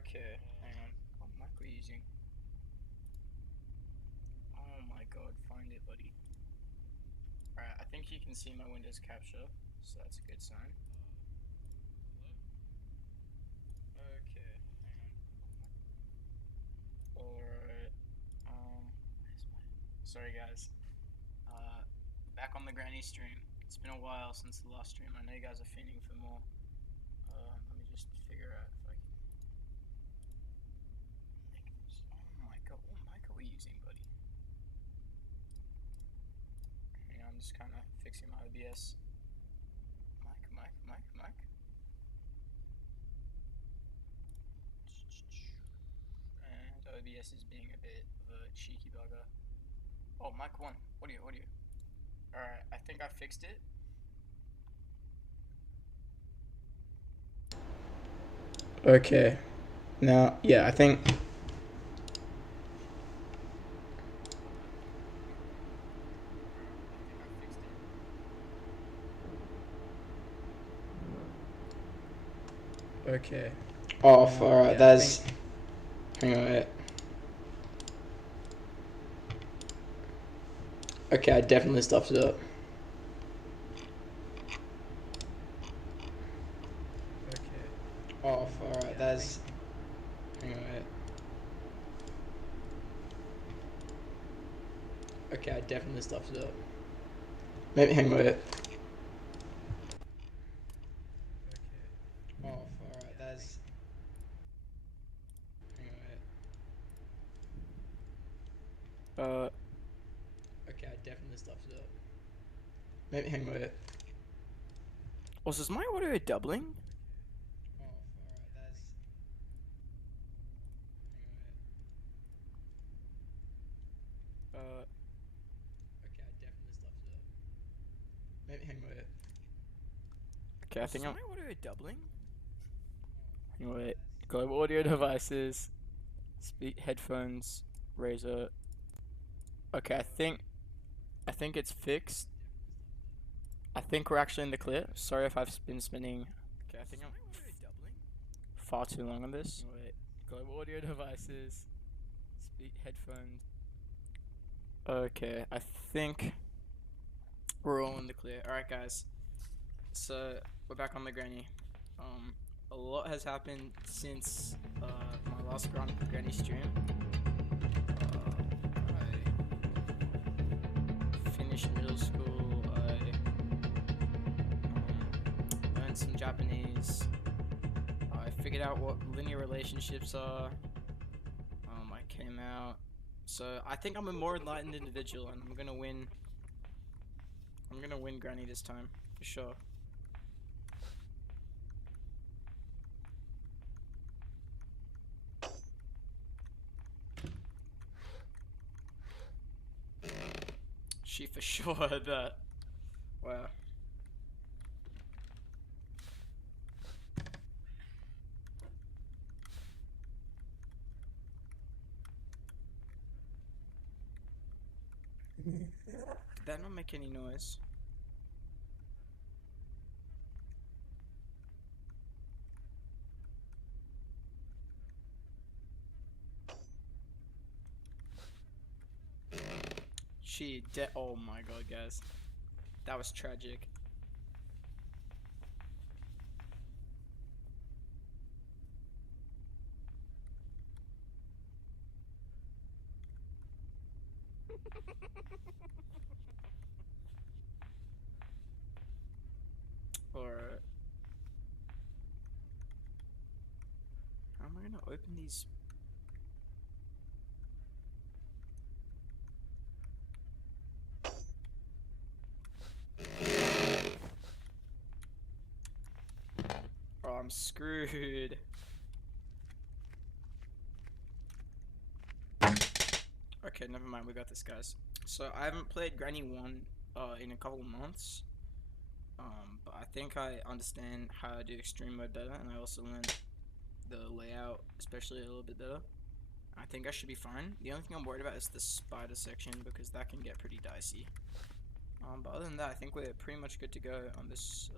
Okay, hang on. What mic are we using? Oh my god, find it, buddy. Alright, I think you can see my Windows capture, so that's a good sign. Okay, hang on. Alright, sorry guys. Back on the granny stream. It's been a while since the last stream. I know you guys are fiending for more. Let me just figure out if I can make this. Oh my god, what mic are we using, buddy? Hang on, I'm just kind of fixing my OBS. Mic. And OBS is being a bit of a cheeky bugger. Oh, mic 1. Audio. Alright, I think I fixed it. Okay. Now, yeah, I think... Okay. Off, alright, that's... Hang on, wait. Okay, I definitely stuffed it up. Okay. Off, alright, that's... Hang on, wait. Okay, I definitely stuffed it up. Maybe, hang on, wait. Okay. Off, alright, that's... Hang on, wait. Okay, I definitely stuffed it up. Maybe, hang on, wait. Also, is my audio doubling? Off, alright, that's... Hang on, wait. Okay, I definitely stuffed it up. Maybe, hang on, wait. Okay, I think I'm... Is my audio doubling? Hang on, wait. Global audio devices. Headphones. Razer. Okay, I think it's fixed. I think we're actually in the clear. Sorry if I've been spinning. Okay, I think I'm far too long on this. Wait, global audio devices, headphones. Okay, I think we're all in the clear. Alright guys, so we're back on the granny. A lot has happened since my last granny stream. I finished middle school. I learned some Japanese. I figured out what linear relationships are. I came out. So I think I'm a more enlightened individual, and I'm gonna win. I'm gonna win Granny this time, for sure. She for sure heard that. Wow. Did that not make any noise? Oh my god, guys. That was tragic. Alright. How am I gonna open these? Oh, I'm screwed. Okay, never mind, we got this, guys. So I haven't played Granny 1 in a couple months. But I think I understand how to do extreme mode better, and I also learned the layout especially a little bit better. I think I should be fine. The only thing I'm worried about is the spider section, because that can get pretty dicey. But other than that, I think we're pretty much good to go on this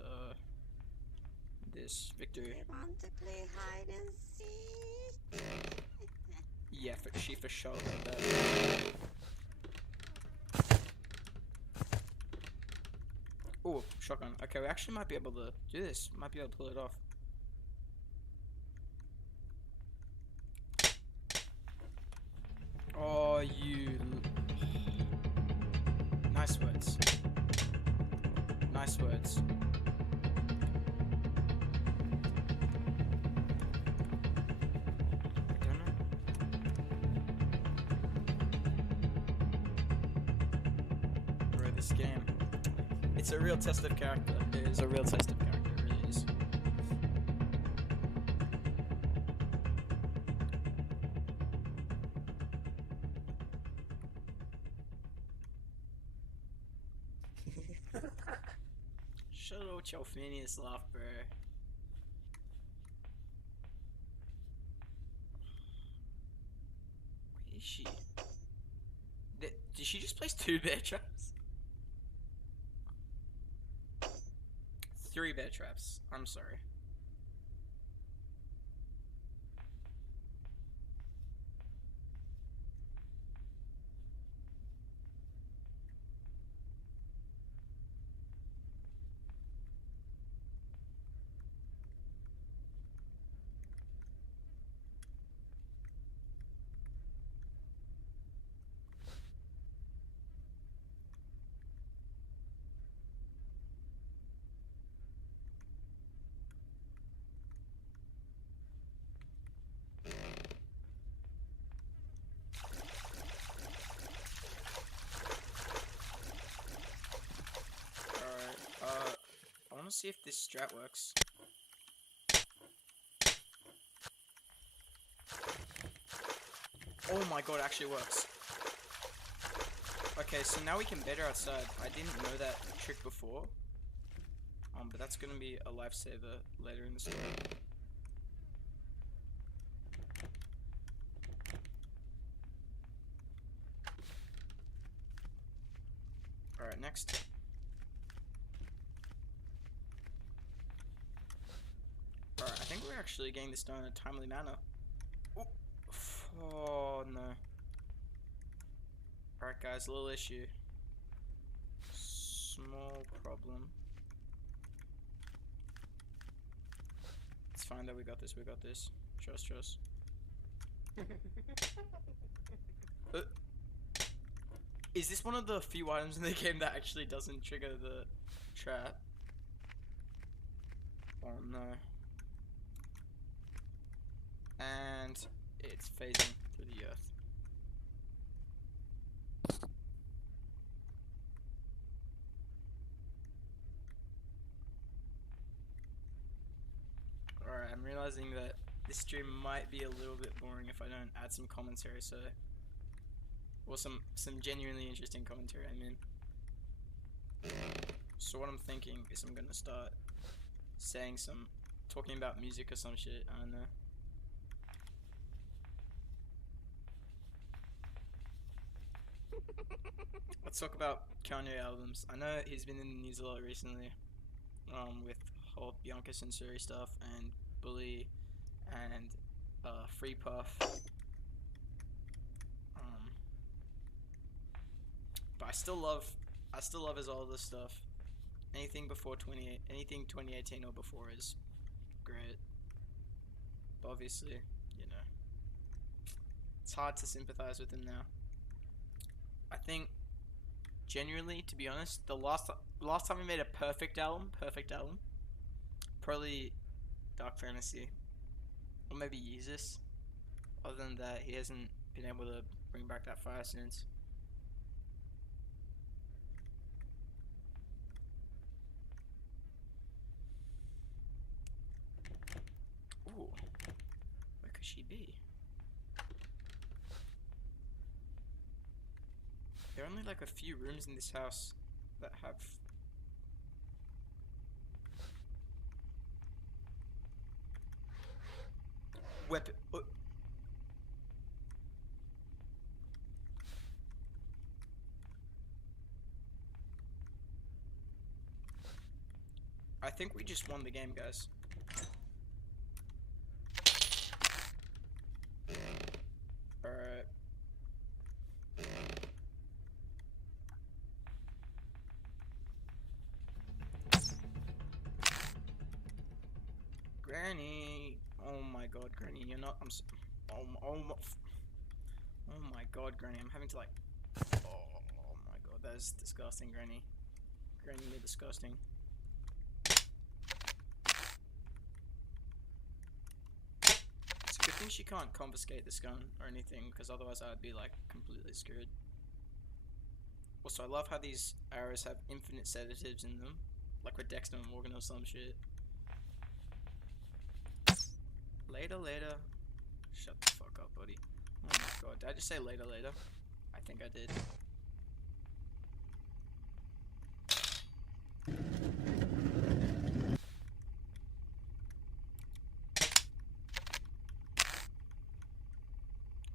this victory. I want to play hide and seek. Yeah, she for sure like that. Oh, shotgun. Okay, we actually might be able to do this. Might be able to pull it off. Oh, you... Nice words. Nice words. I don't know. Bro, this game. It's a real test of character. It is a real test of character. It really is. Shut up with your funniest laugh, bro. Where is she? Did she just place 2 bear traps? 3 bear traps. I'm sorry. I want to see if this strat works. Oh my god, it actually works. Okay, so now we can better outside. I didn't know that trick before. But that's gonna be a lifesaver later in the story. Alright, next. Alright, I think we're actually getting this done in a timely manner. Ooh. Oh no. Alright guys, little issue. Small problem. It's fine though, we got this, we got this. Trust. Is this one of the few items in the game that actually doesn't trigger the trap? Oh no. And it's phasing through the earth. Alright, I'm realizing that this stream might be a little bit boring if I don't add some commentary, so... Or some genuinely interesting commentary, I mean. So what I'm thinking is I'm gonna start saying talking about music or some shit, I don't know. Let's talk about Kanye albums. I know he's been in the news a lot recently, with whole Bianca Censori stuff and Bully and Free Puff. But I still love his older stuff. Anything 2018 or before is great. But obviously, you know, it's hard to sympathize with him now. I think, genuinely, to be honest, the last time he made a perfect album, probably Dark Fantasy, or maybe Yeezus. Other than that, he hasn't been able to bring back that fire since. Ooh, where could she be? There are only like a few rooms in this house that have... weapon... I think we just won the game, guys. Granny. Oh my god, Granny, you're not. Oh my god, Granny, I'm having to like. Oh my god, that is disgusting, Granny. Granny, you're disgusting. It's a good thing she can't confiscate this gun or anything, because otherwise I'd be like completely screwed. Also, I love how these arrows have infinite sedatives in them, like with Dexter Morgan or some shit. Later, later. Shut the fuck up, buddy. Oh my god, did I just say later, later? I think I did.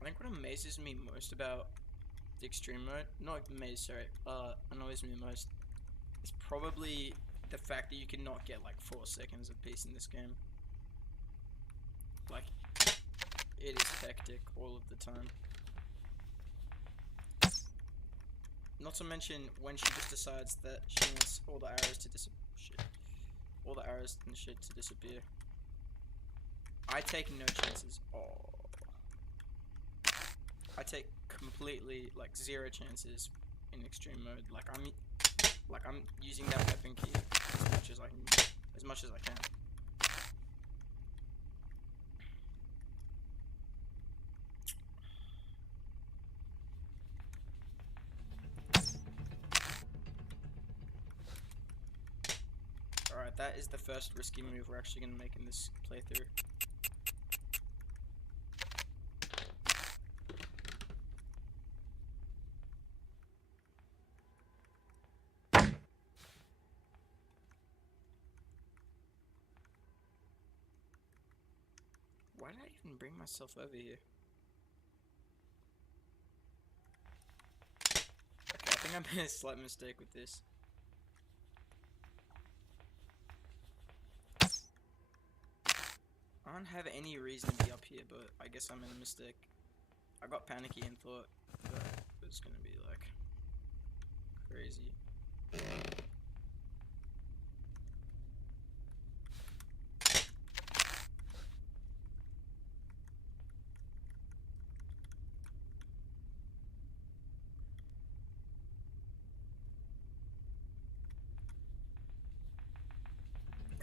I think what amazes me most about the extreme mode, not annoys me most, is probably the fact that you cannot get like 4 seconds of peace in this game. Like, it is hectic all of the time. Not to mention when she just decides that she wants all the arrows to all the arrows and shit to disappear. I take no chances. Oh. I take completely like 0 chances in extreme mode. Like I'm using that weapon key as much as I can. Alright, that is the first risky move we're actually gonna make in this playthrough. Why did I even bring myself over here? Okay, I think I made a slight mistake with this. I don't have any reason to be up here, but I guess I made a mistake. I got panicky and thought that it was gonna be like crazy.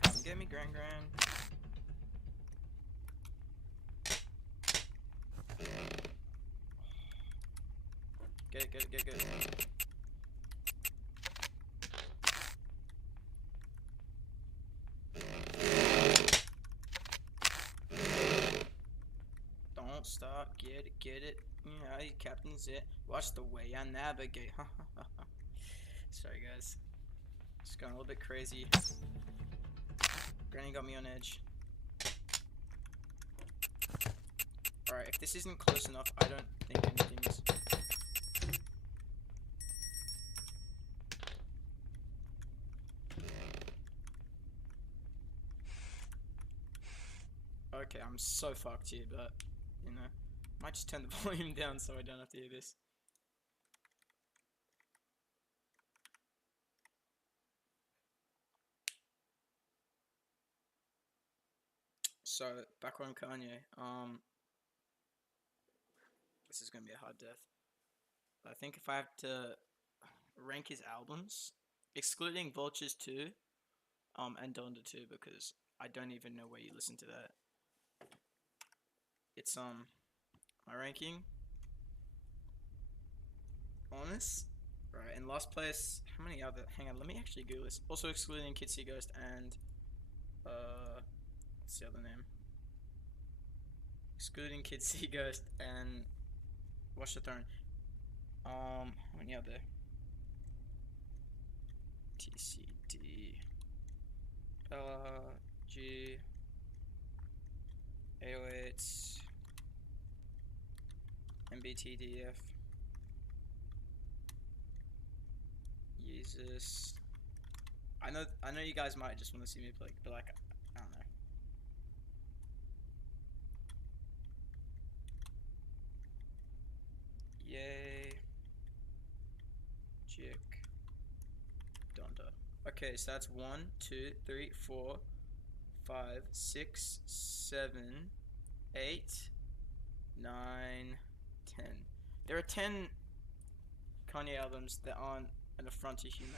Come get me, Gran Gran. Get it. Don't stop, get it. Yeah, Captain's it. Watch the way I navigate. Sorry, guys. Just going a little bit crazy. Granny got me on edge. Alright, if this isn't close enough, I don't think anything is. Okay, I'm so fucked here, but, you know, might just turn the volume down so I don't have to hear this. So, back on Kanye, this is gonna be a hard death. But I think if I have to rank his albums, excluding Vultures 2, and Donda 2, because I don't even know where you listen to that. It's, my ranking. Honest. Right, in last place, how many other, hang on, let me actually Google this. Also excluding Kid See Ghost and, what's the other name? Excluding Kid See Ghost and Watch the Throne. How many are there? TCD, G, 808, MBTDF, Jesus. I know you guys might just want to see me play, but like, I don't know. Yay. Jick. Donda. Okay, so that's 1, 2, 3, 4, 5, 6, 7, 8, 9, 10. There are 10 Kanye albums that aren't an affront to humanity.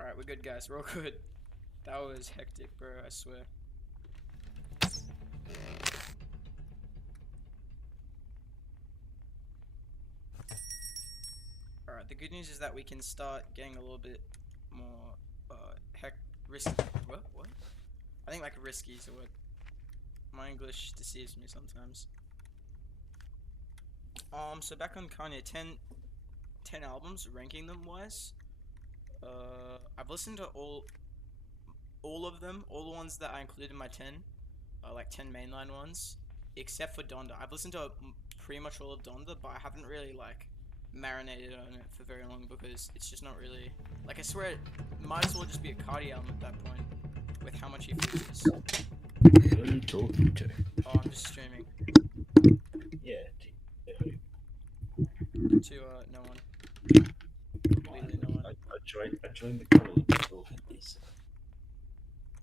Alright, we're good, guys. We're all good. That was hectic, bro, I swear. Alright, the good news is that we can start getting a little bit more, risky. What? I think, like, risky is a word. My English deceives me sometimes. So back on Kanye, 10 albums, ranking them wise. I've listened to all of them, all the ones that I included in my 10, like 10 mainline ones, except for Donda. I've listened to pretty much all of Donda, but I haven't really, like, marinated on it for very long because it's just not really, like, I swear it might as well just be a Cardi album at that point with how much he features. Who are you talking to? Oh, I'm just streaming. Yeah. To, no one. Completely no one. I joined the call.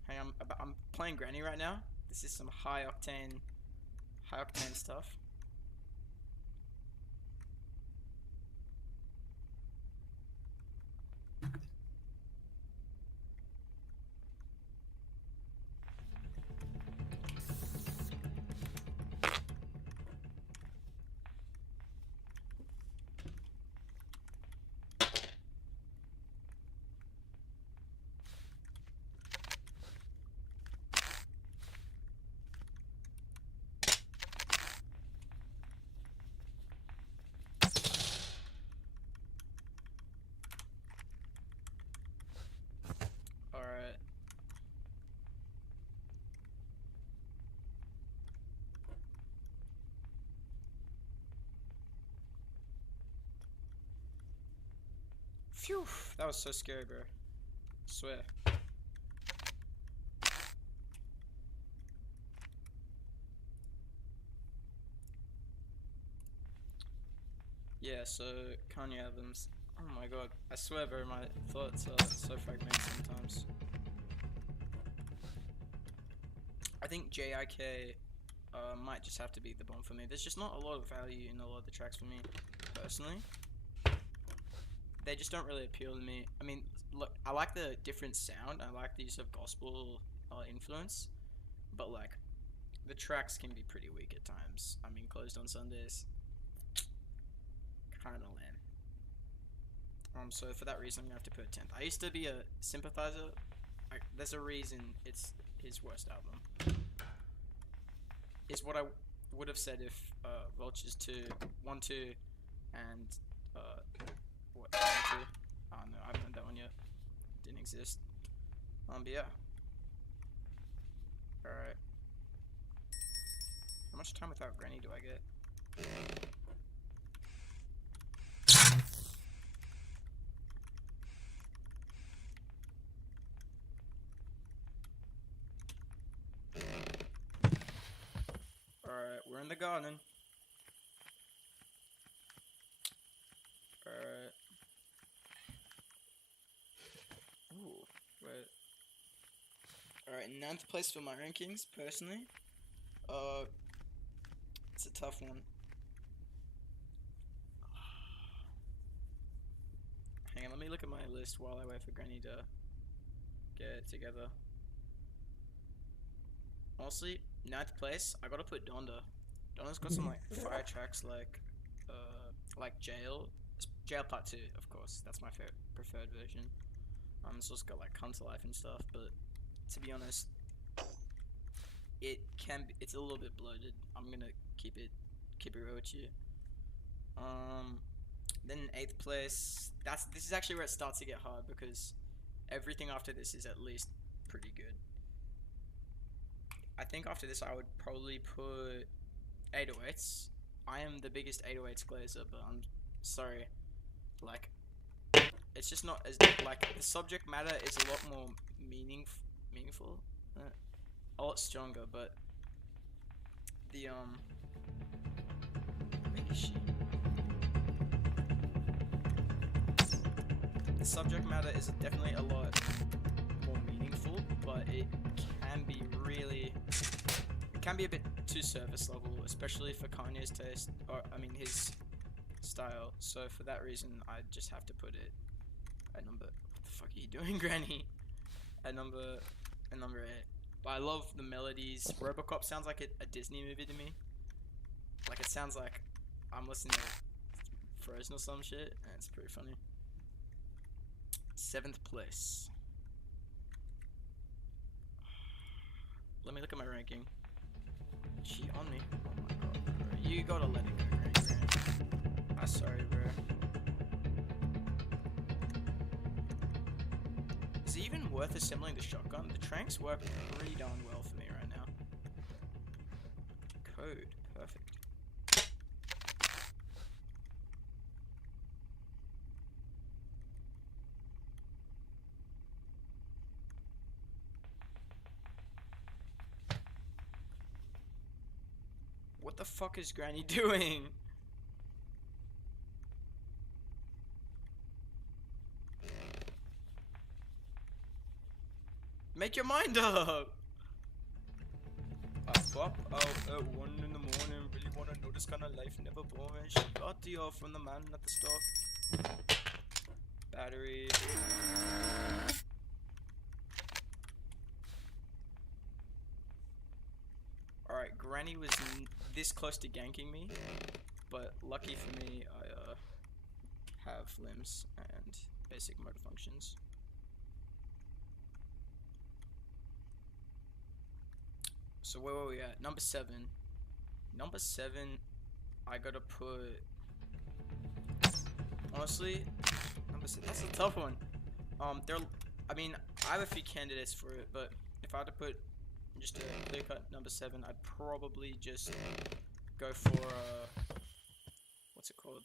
Hang on, I'm playing Granny right now. This is some high octane stuff. Alright. Phew, that was so scary, bro. I swear. Yeah, so Kanye albums. Oh my god, I swear, bro, my thoughts are so fragmented sometimes. I think J.I.K. Might just have to be the bomb for me. There's just not a lot of value in a lot of the tracks for me, personally. They just don't really appeal to me. I mean, look, I like the different sound. I like the use of gospel influence, but like, the tracks can be pretty weak at times. I mean, Closed on Sundays, kind of lame. So for that reason, I'm gonna have to put 10th. I used to be a sympathizer. There's a reason it's his worst album. Is what I would have said if Vultures 1, 2, and what 2? Oh no, I haven't heard that one yet. Didn't exist. But yeah. All right. How much time without Granny do I get? Alright, we're in the garden. Alright. Ooh, wait. Alright, 9th place for my rankings, personally. It's a tough one. Hang on, let me look at my list while I wait for Granny to get it together. Honestly, 9th place, I gotta put Donda. Donda's got some like fire tracks like Jail Part 2, of course. That's my preferred version. It's also got like Come to Life and stuff, but to be honest, it's a little bit bloated. I'm gonna keep it real with you. Then 8th place, this is actually where it starts to get hard because everything after this is at least pretty good. I think after this I would probably put 808s. I am the biggest 808s glazer, but I'm sorry. Like, it's just not as like the subject matter is a lot more meaningful, a lot stronger. But the where is she? The subject matter is definitely a lot more meaningful, but it can be really, it can be a bit too surface level, especially for Kanye's taste, or I mean his style. So for that reason, I just have to put it at number. What the fuck are you doing, Granny? At number 8. But I love the melodies. RoboCop sounds like a Disney movie to me. Like it sounds like I'm listening to Frozen or some shit, and it's pretty funny. 7th place. Let me look at my ranking. She on me. Oh my god, bro. You gotta let it go, Grant. I'm sorry, bro. Is it even worth assembling the shotgun? The tranks work pretty darn well for me right now. Code. Perfect. What the fuck is Granny doing? Make your mind up! Up out at 1 in the morning, really wanna know this kind of life, never boring. She got the offer from the man at the store. Battery. Alright, Granny was this close to ganking me, but lucky for me, I have limbs and basic motor functions. So where were we at? Number 7. Number 7, I gotta put. Honestly, number 7. That's a tough one. I mean, I have a few candidates for it, but if I had to put just a clear cut number 7, I'd probably just go for what's it called?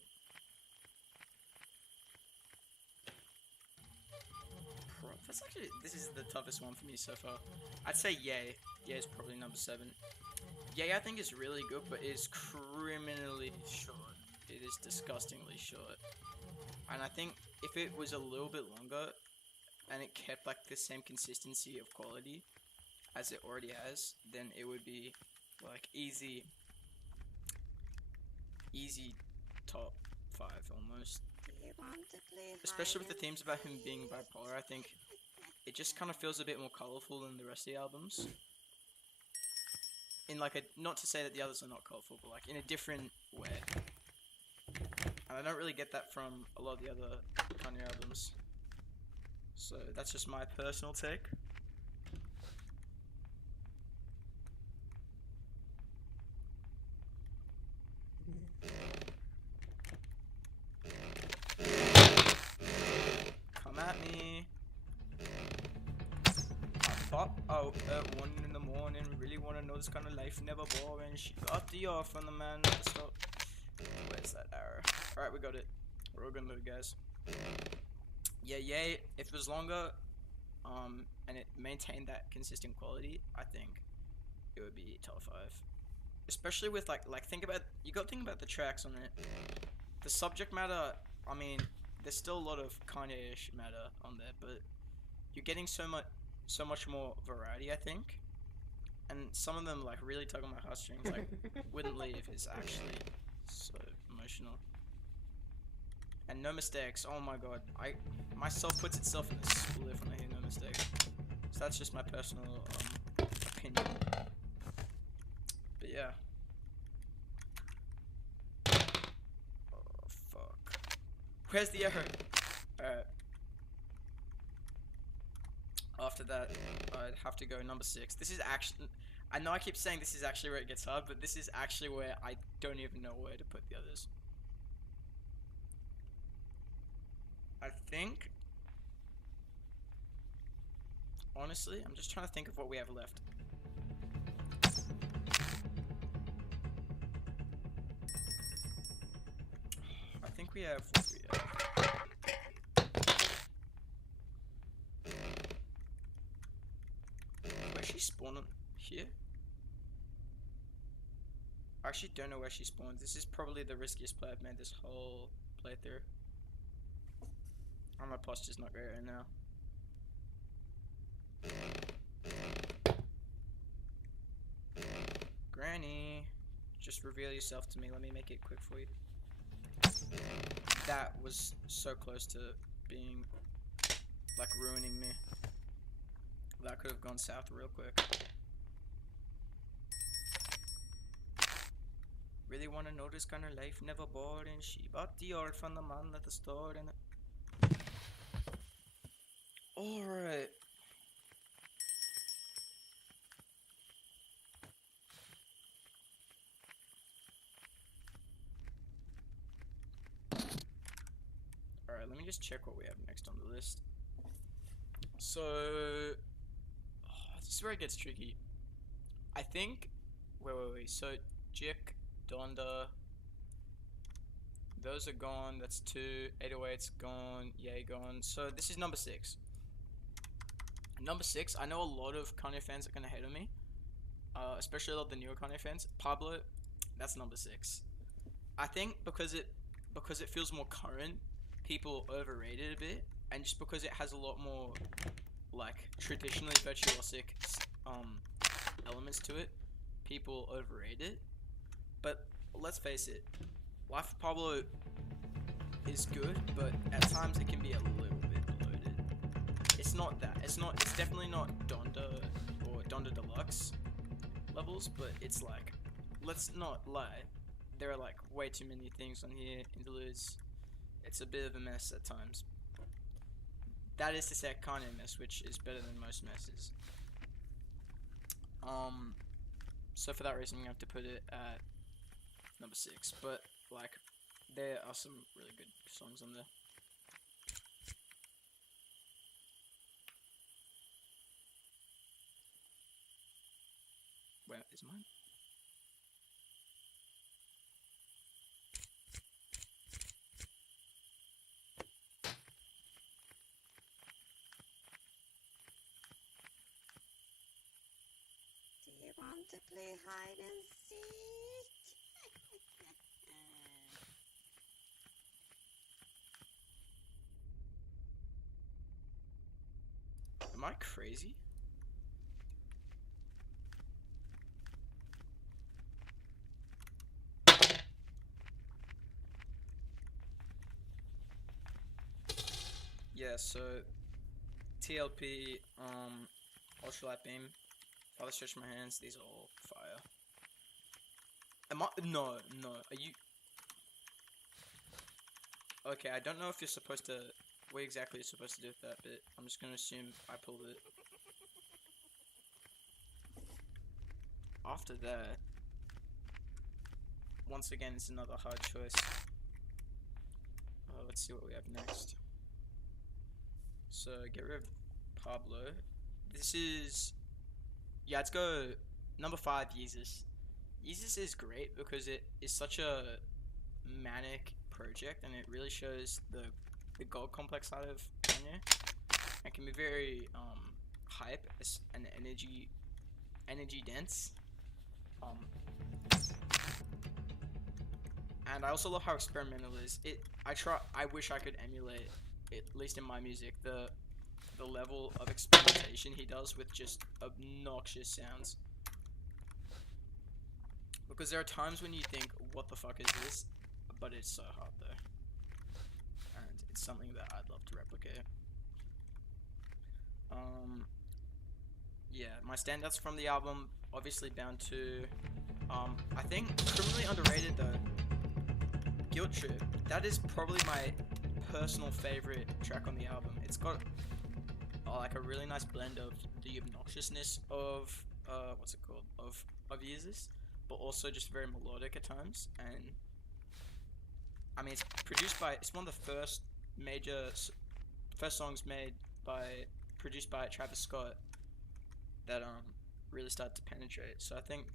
That's actually, this is the toughest one for me so far. I'd say Yay. Yay is probably number 7. Yay, I think is really good, but is criminally short. It is disgustingly short. And I think if it was a little bit longer and it kept like the same consistency of quality as it already has, then it would be like easy top 5 almost. Especially with the themes about him being bipolar, I think it just kind of feels a bit more colorful than the rest of the albums. In like a, not to say that the others are not colorful, but like in a different way. And I don't really get that from a lot of the other Kanye albums. So that's just my personal take. Come at me. Oh, at 1 in the morning, really wanna know this kind of life, never boring. She got the offer from the man at the stop. Where's that arrow? Alright, we got it. We're all good move, guys. Yeah, Yay, if it was longer, and it maintained that consistent quality, I think it would be top 5. Especially with like think about, you got to think about the tracks on it. The subject matter, I mean, there's still a lot of Kanye-ish matter on there, but you're getting so much more variety, I think. And some of them like really tug on my heartstrings. Like, Wouldn't Leave is actually so emotional. And No Mistakes, oh my god, myself puts itself in a spliff when I hear No Mistakes. So that's just my personal opinion. But yeah. Oh fuck. Where's the arrow? Alright. After that, I'd have to go number 6. This is actually, I know I keep saying this is actually where it gets hard, but this is actually where I don't even know where to put the others. I think, honestly, I'm just trying to think of what we have left. think we have what we have. Where she spawned on here? I actually don't know where she spawned. This is probably the riskiest play I've made this whole playthrough. Oh, my posture's not great right now. Granny, just reveal yourself to me. Let me make it quick for you. That was so close to being, like, ruining me. That could have gone south real quick. Really wanna know this kind of life, never boring. She bought the art from the man at the store and alright. Alright, let me just check what we have next on the list. So, this is where it gets tricky. I think, wait. So, Jik, Donda, those are gone. That's 2. 808's gone. Yay, gone. So, this is number 6. Number 6, I know a lot of Kanye fans are gonna hate on me. Especially a lot of the newer Kanye fans. Pablo, that's number 6. I think because it feels more current, people overrate it a bit, and just because it has a lot more like traditionally virtuosic elements to it, people overrate it. But let's face it, Life of Pablo is good, but at times it can be a little bit bloated. It's not that. It's definitely not Donda or Donda Deluxe levels, but it's like, let's not lie, there are like way too many things on here, interludes. It's a bit of a mess at times. That is to say, Kanye mess, which is better than most messes. So for that reason, we have to put it at number 6. But like, there are some really good songs on there. Where is mine? Do you want to play hide and seek? Am I crazy? Yeah, so TLP, Ultralight Beam, Father Stretch My Hands, these are all fire. Am I? No, are you? Okay, I don't know if you're supposed to, what exactly you're supposed to do with that bit. I'm just gonna assume I pulled it. After that, once again, it's another hard choice. Let's see what we have next. So, get rid of Pablo. This is, yeah, let's go number 5, Yeezus. Yeezus is great because it is such a manic project, and it really shows the god complex side of Kanye. It can be very hype and energy dense. And I also love how experimental it is. I wish I could emulate it, at least in my music, the level of experimentation he does with just obnoxious sounds. Because there are times when you think, what the fuck is this? But it's so hard though. And it's something that I'd love to replicate. Yeah, my standouts from the album, obviously Bound to, I think criminally underrated though, Guilt Trip. That is probably my personal favorite track on the album. It's got like a really nice blend of the obnoxiousness of what's it called, of Yeezus, but also just very melodic at times. And I mean, it's one of the first songs produced by Travis Scott that really started to penetrate. So I think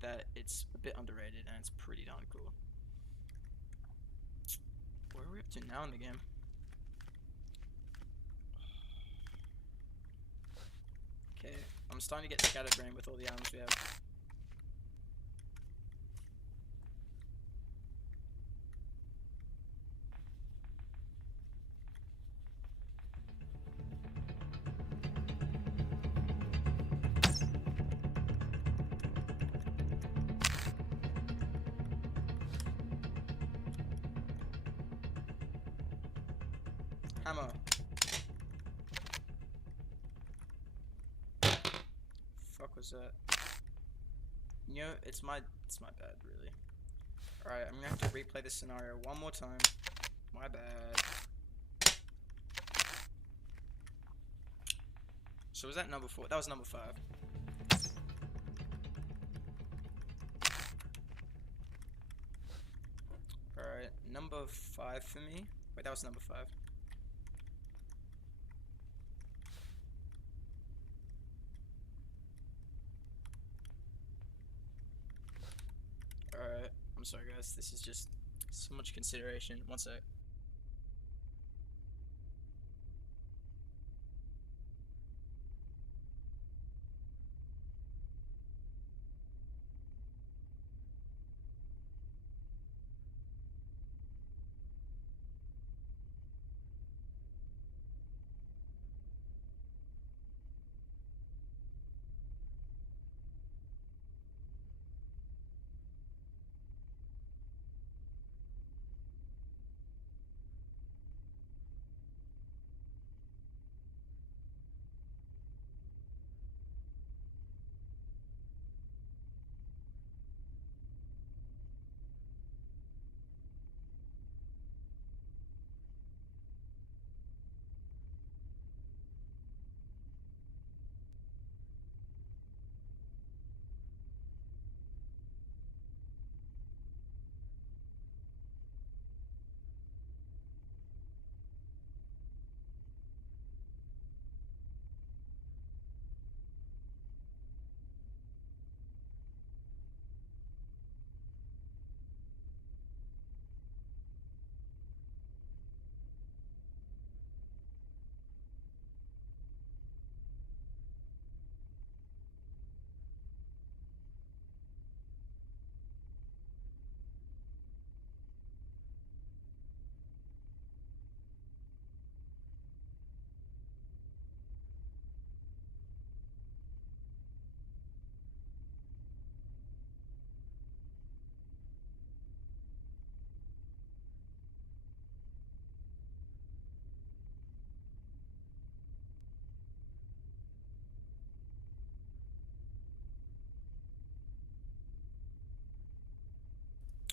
that it's a bit underrated and it's pretty darn cool. What are we up to now in the game? Okay, I'm starting to get scatterbrained with all the items we have. Hammer. Fuck was that? You know, it's my bad, really. Alright, I'm gonna have to replay this scenario one more time. My bad. So was that number 4? That was number 5. Alright, number 5 for me. Wait, that was number 5. Alright, I'm sorry guys, this is just so much consideration. One sec.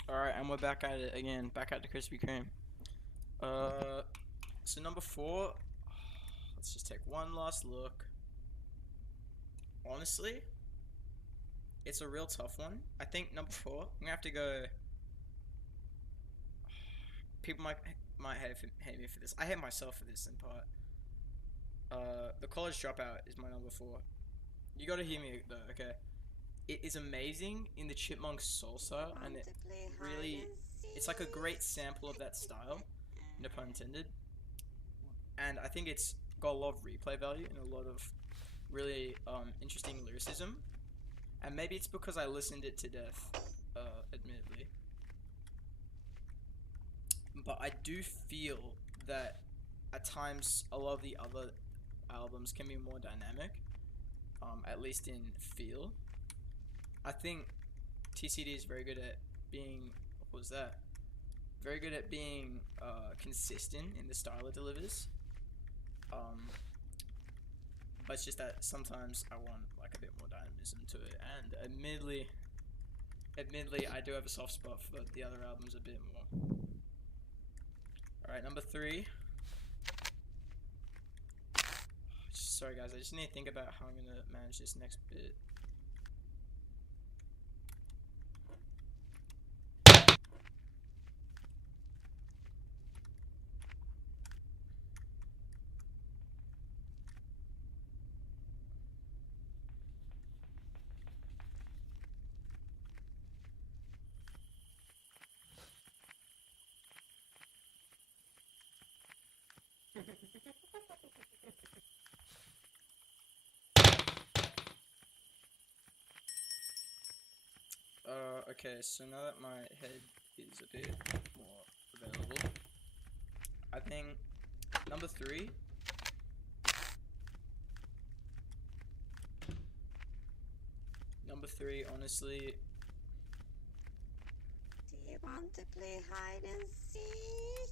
Alright, and we're back at it again. Back at the Krispy Kreme. So number 4. Let's just take one last look. Honestly, it's a real tough one. I think number 4, I'm gonna have to go. People might hate me for this. I hate myself for this in part. The College Dropout is my number 4. You gotta hear me though, okay? It is amazing in the Chipmunk Salsa, and it really, it's like a great sample of that style, no pun intended. And I think it's got a lot of replay value and a lot of really interesting lyricism. And maybe it's because I listened it to death, admittedly. But I do feel that at times a lot of the other albums can be more dynamic, at least in feel. I think TCD is very good at being, what was that? Very good at being consistent in the style it delivers. But it's just that sometimes I want like a bit more dynamism to it, and admittedly I do have a soft spot for the other albums a bit more. Alright, number 3. Sorry guys, I just need to think about how I'm gonna manage this next bit. Okay, so now that my head is a bit more available, I think number 3. Number 3, honestly. Do you want to play hide and seek?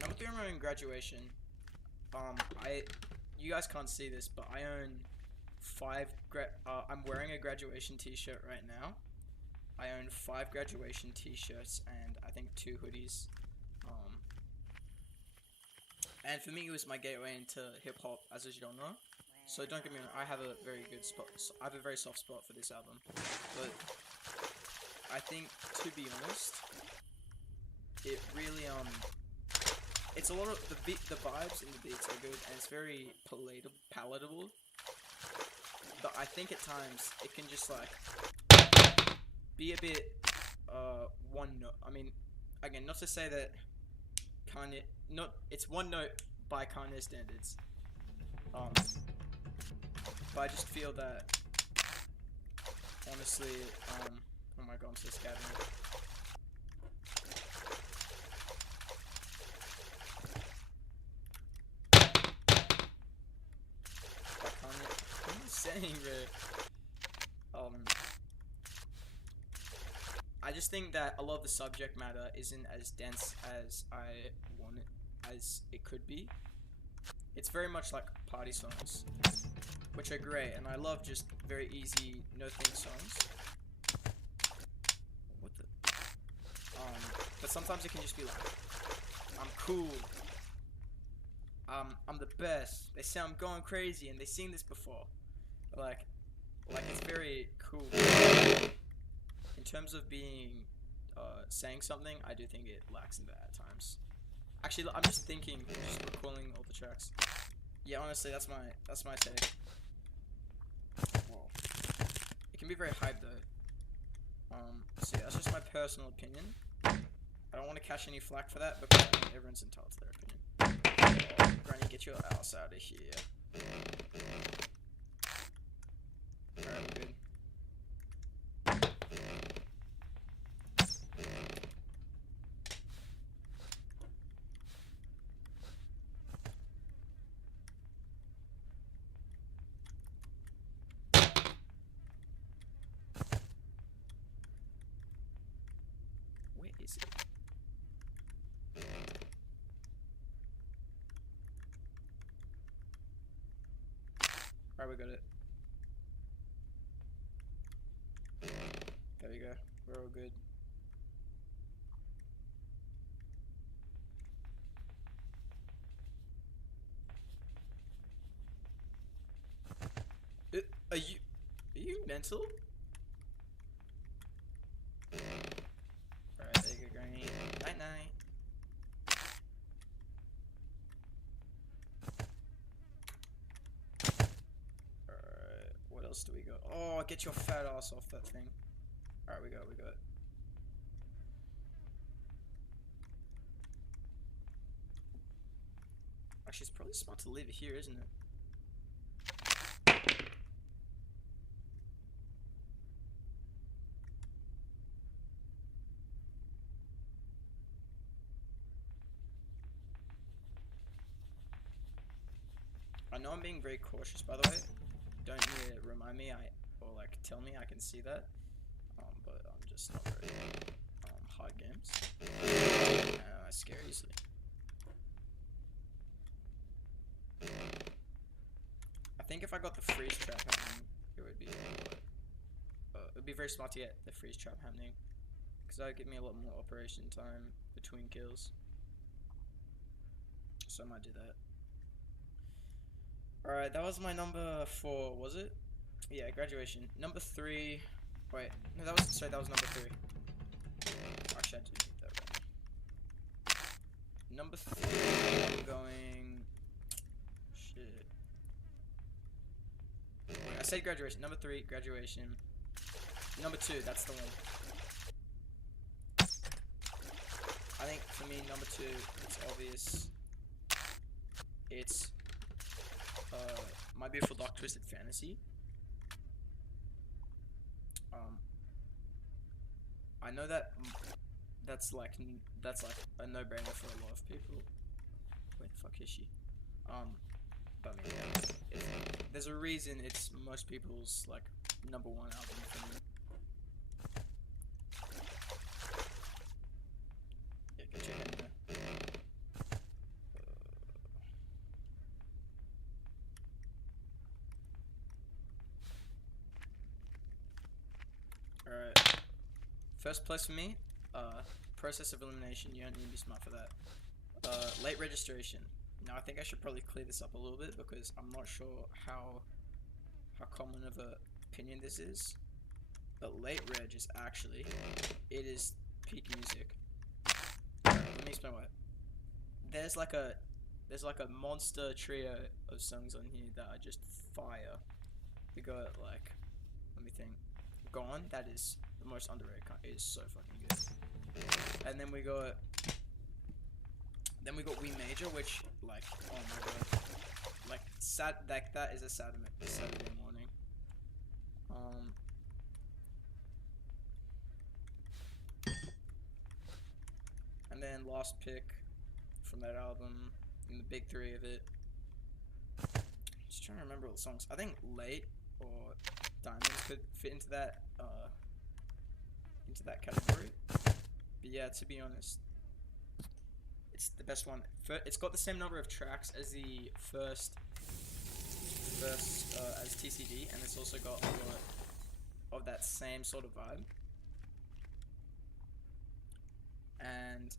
Number 3, I'm wearing graduation. You guys can't see this, but I own 5 I'm wearing a graduation t-shirt right now. I own 5 graduation t-shirts and I think 2 hoodies. And for me, it was my gateway into hip-hop as a genre. So don't get me wrong, I have a very good spot. I have a very soft spot for this album. But I think, to be honest, it really it's a lot of the vibes and the beats are good, and it's very palatable. But I think at times it can just like be a bit one note. I mean, again, not to say that Kanye, it's one note by Kanye standards. But I just feel that honestly, oh my god, I'm so scared now. What am I saying, bro? I just think that a lot of the subject matter isn't as dense as I want it, as it could be. It's very much like party songs, which are great, and I love just very easy, no-think songs. What the? But sometimes it can just be like, I'm cool. I'm the best. They say I'm going crazy, and they've seen this before. Like it's very cool. In terms of being, saying something, I do think it lacks in that at times. Actually, I'm just thinking, just recalling all the tracks. Yeah, honestly, that's my take. Whoa. It can be very hype though. So yeah, that's just my personal opinion. I don't want to catch any flack for that because I think everyone's entitled to their opinion. Oh, Granny, get your ass out of here. Alright, we're good. Where is it? Alright, we got it. There we go. We're all good. Are you mental? Alright, there you go, Granny. Night night. Alright, what else do we got? Oh, get your fat ass off that thing. Alright, we got it. Actually, it's probably smart to leave it here, isn't it? I know I'm being very cautious, by the way. Don't need to remind me, or like tell me I can see that. But I'm just not very hard games. I scare easily. I think if I got the freeze trap happening, it would be very smart to get the freeze trap happening, because that would give me a lot more operation time between kills. So I might do that. Alright, that was my number 4, was it? Yeah, graduation. Number 3. Wait, no, that was number 3. Actually, I do need that right. Number 3, I'm going. Shit. Wait, I said graduation. Number 3, graduation. Number 2, that's the one. I think for me, number 2, it's obvious. It's My Beautiful Dark Twisted Fantasy. I know that's like a no-brainer for a lot of people. Where the fuck is she? But I mean, yeah, there's a reason it's most people's like number 1 album for me. Yeah, get your head in there. Alright. First place for me, process of elimination. You don't need to be smart for that. Late registration. Now I think I should probably clear this up a little bit because I'm not sure how common of a opinion this is. But late reg is actually, it is peak music. Let me explain why. There's like a monster trio of songs on here that are just fire. We got like, let me think. Gone, that is the most underrated. It is so fucking good. And then we got We Major, which like, oh my god, like that is a Saturday morning. And then last pick from that album, in the big 3 of it. Just trying to remember all the songs. I think Late or Diamonds could fit into that category. But yeah, to be honest, it's the best one. It's got the same number of tracks as the first as TCD, and it's also got a lot of that same sort of vibe. And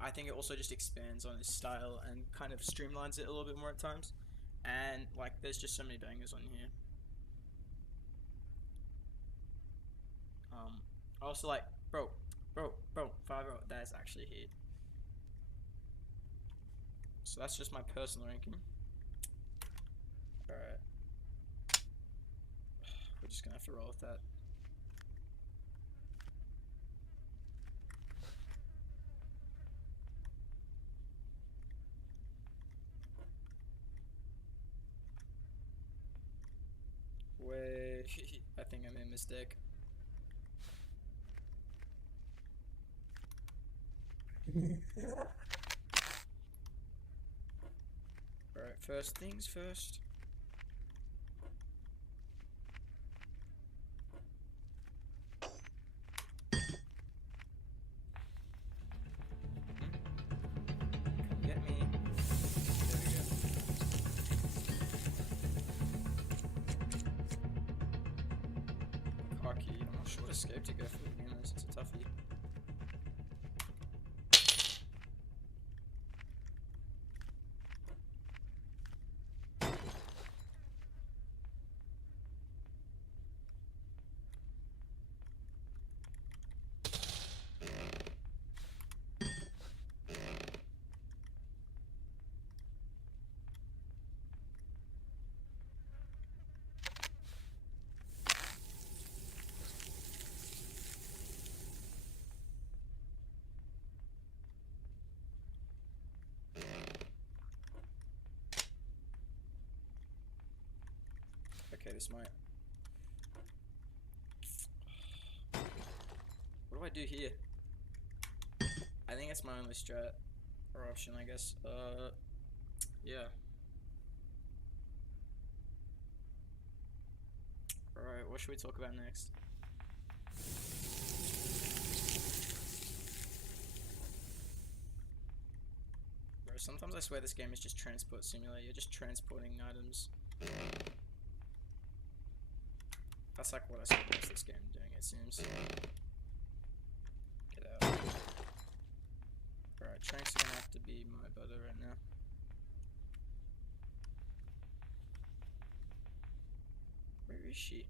I think it also just expands on his style and kind of streamlines it a little bit more at times. And like, there's just so many bangers on here. Also like, bro, 5 that is actually a hit. So that's just my personal ranking. Alright. We're just gonna have to roll with that. Wait, I think I made a mistake. Alright, first things first. Get me. There we go. Cocky. I'm not sure what escape to go for, to be honest. It's a toughie. Okay, this might. What do I do here? I think it's my only strat or option, I guess. Yeah. Alright, what should we talk about next? Bro, sometimes I swear this game is just transport simulator. You're just transporting items. That's like what I spent most of this game doing, it seems. Get out. Alright, Tranks are gonna have to be my butter right now. Where is she?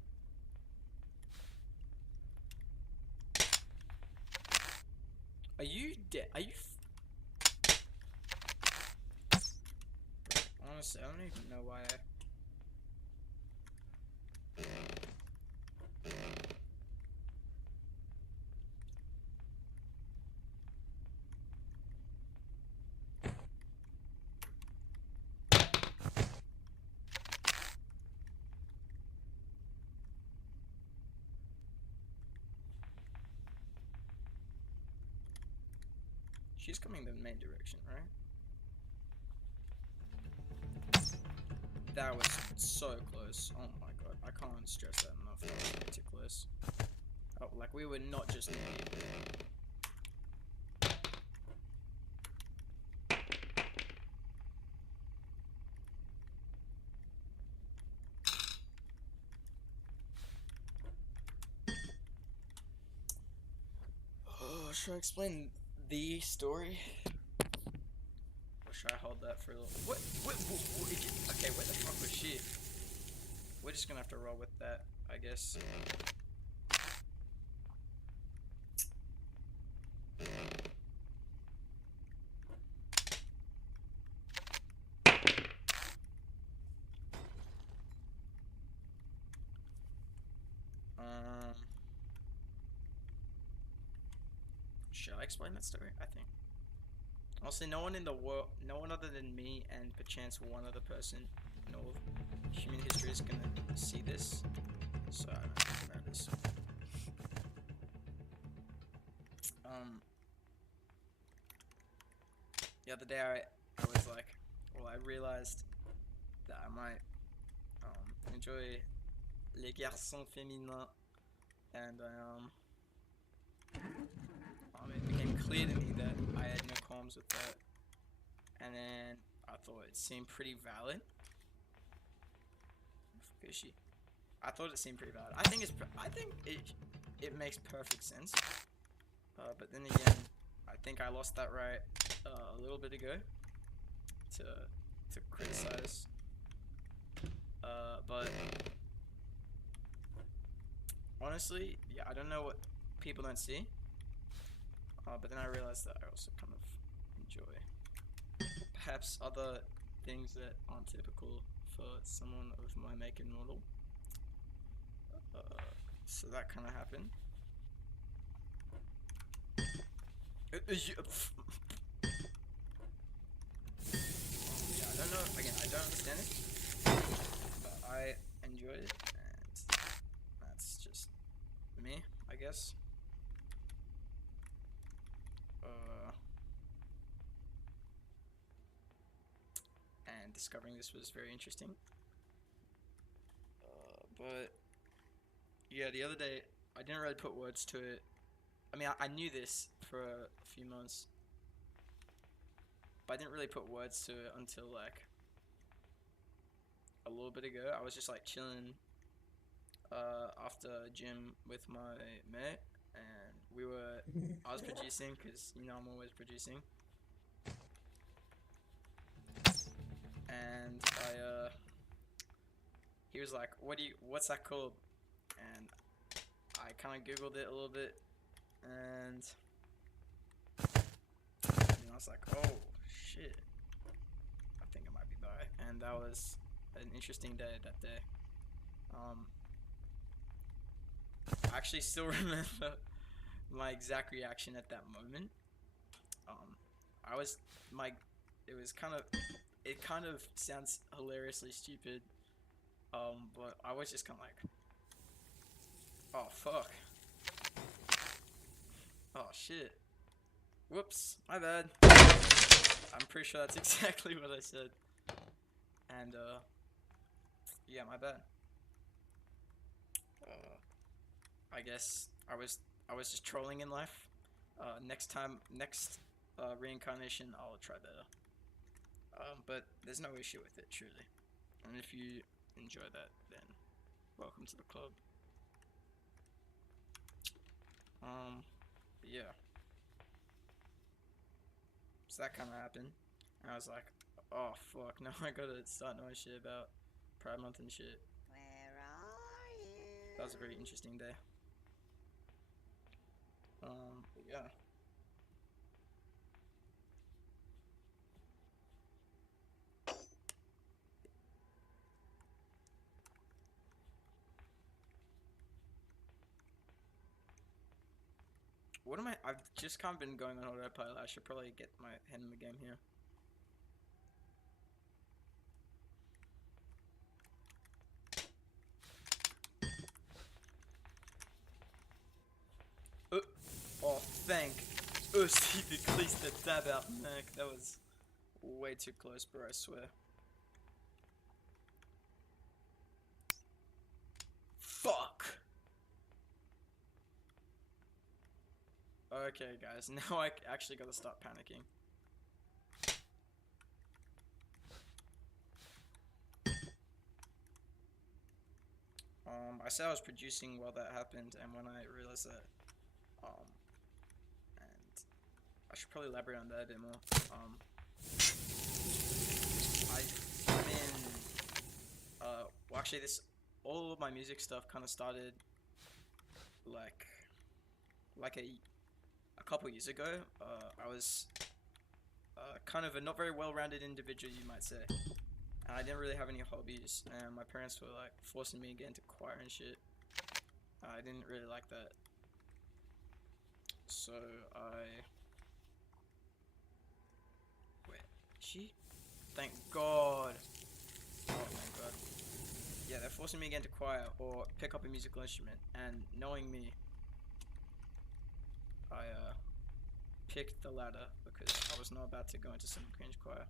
Are you dead? Are you honestly, I don't even know why She's coming the main direction, right? That was so close. Oh my god, I can't stress that enough. That was way too close. Oh, like we were not just near you. Oh, should I explain the story? Or should I hold that for a little? What? Okay, where the fuck was she? We're just gonna have to roll with that, I guess. Should I explain that story? I think. Honestly, no one in the world, no one other than me and perchance one other person in all of human history is gonna see this. So I don't know about this. The other day I was like, well, I realized that I might enjoy les garçons féminins, and it became clear to me that I had no qualms with that, and then I thought it seemed pretty valid. Who is she? I thought it seemed pretty valid. I think it makes perfect sense. But then again, I think I lost that right a little bit ago to criticize. But honestly, yeah, I don't know what people don't see. But then I realized that I also kind of enjoy perhaps other things that aren't typical for someone of my make and model. So that kind of happened. Yeah, I don't know. Again, I don't understand it, but I enjoyed it, and that's just me, I guess. And discovering this was very interesting. But yeah, the other day I didn't really put words to it. I mean, I knew this for a few months, but I didn't really put words to it until like a little bit ago. I was just like chilling after gym with my mate, and I was producing, because you know I'm always producing, and he was like, what's that called? And I kind of googled it a little bit, and I was like, oh shit, I think I might be bi. And that was an interesting day that day. I actually still remember my exact reaction at that moment. It kind of sounds hilariously stupid, but I was just kind of like, oh fuck, oh shit, whoops, my bad. I'm pretty sure that's exactly what I said, and yeah, my bad. I guess I was just trolling in life. Next reincarnation, I'll try better. But there's no issue with it, truly. And if you enjoy that, then welcome to the club. But yeah. So that kind of happened, and I was like, oh fuck, now I gotta start knowing shit about Pride Month and shit. Where are you? That was a very interesting day. But yeah. What am I? I've just kind of been going on autopilot. I should probably get my head in the game here. Oh, thank Oh, Stevie, please the dab out, Mac. That was way too close, bro, I swear. Fuck! Okay, guys, now I actually gotta start panicking. I said I was producing while that happened, and when I realized that, and I should probably elaborate on that a bit more. I'm in, well, actually, all of my music stuff kind of started, like a couple years ago. I was, kind of a not very well-rounded individual, you might say. And I didn't really have any hobbies, and my parents were like forcing me to get into choir and shit. I didn't really like that. So wait, she? Thank God. Oh, thank God. Yeah, they're forcing me to get into choir or pick up a musical instrument, and knowing me, I picked the latter because I was not about to go into some cringe choir.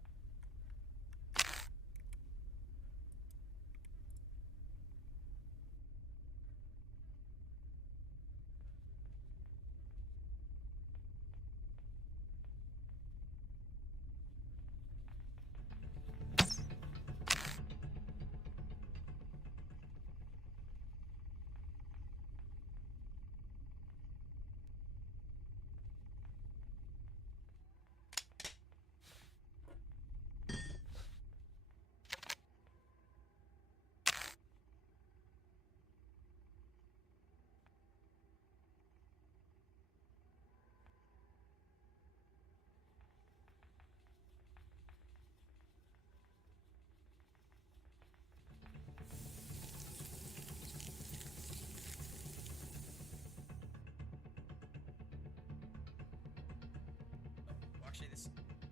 Well, actually,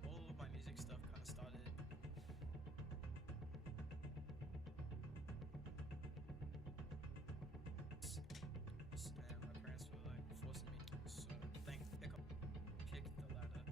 all of my music stuff kind of started. And my parents were like forcing me, so pick the latter.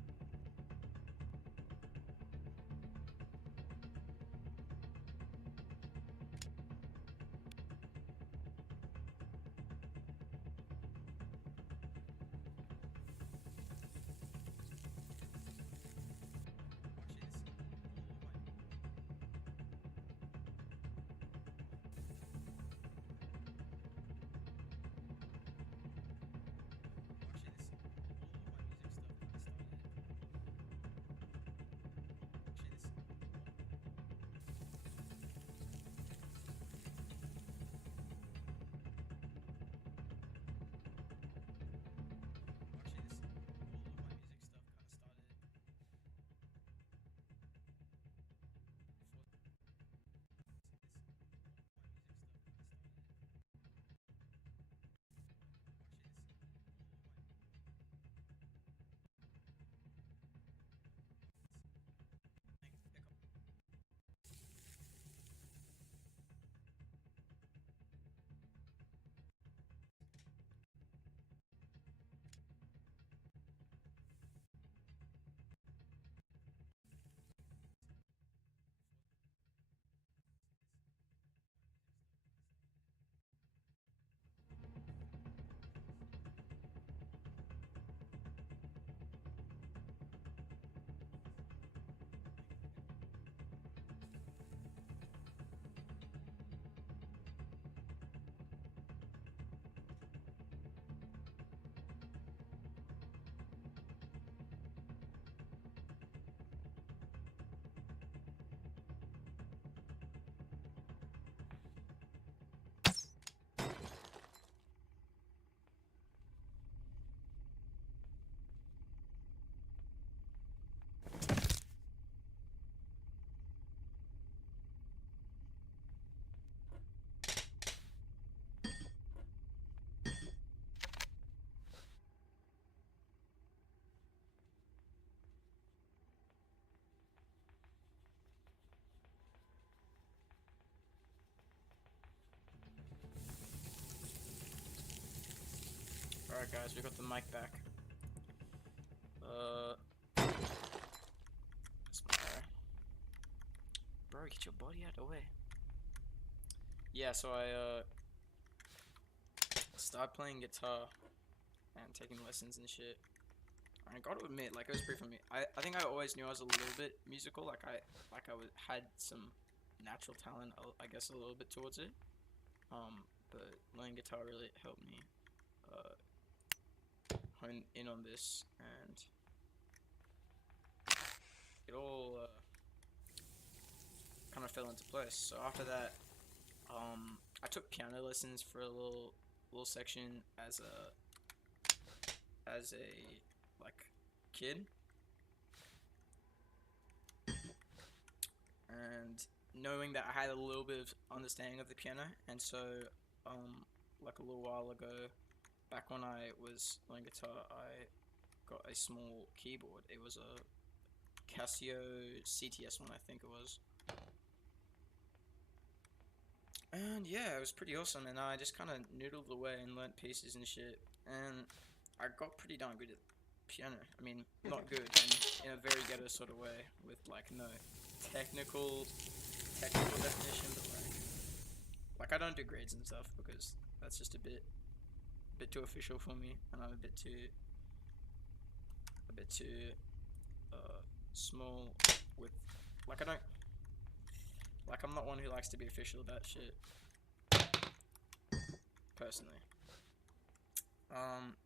Alright guys, we got the mic back. Bro, get your body out of the way. Yeah, so I started playing guitar and taking lessons and shit. I gotta admit, like, it was pretty for me. I think I always knew I was a little bit musical. Like I had some natural talent, I guess, a little bit towards it. But learning guitar really helped me hone in on this, and it all kind of fell into place. So after that, I took piano lessons for a little section as a like kid, and knowing that I had a little bit of understanding of the piano, and so like a little while ago, back when I was playing guitar, I got a small keyboard. It was a Casio CTS one, I think it was. And yeah, it was pretty awesome, and I just kind of noodled away and learnt pieces and shit, and I got pretty darn good at piano. I mean, not good, in a very ghetto sort of way, with like no technical definition, but like I don't do grades and stuff because that's just a bit too official for me, and I'm a bit too small with, like, I'm not one who likes to be official about shit, personally.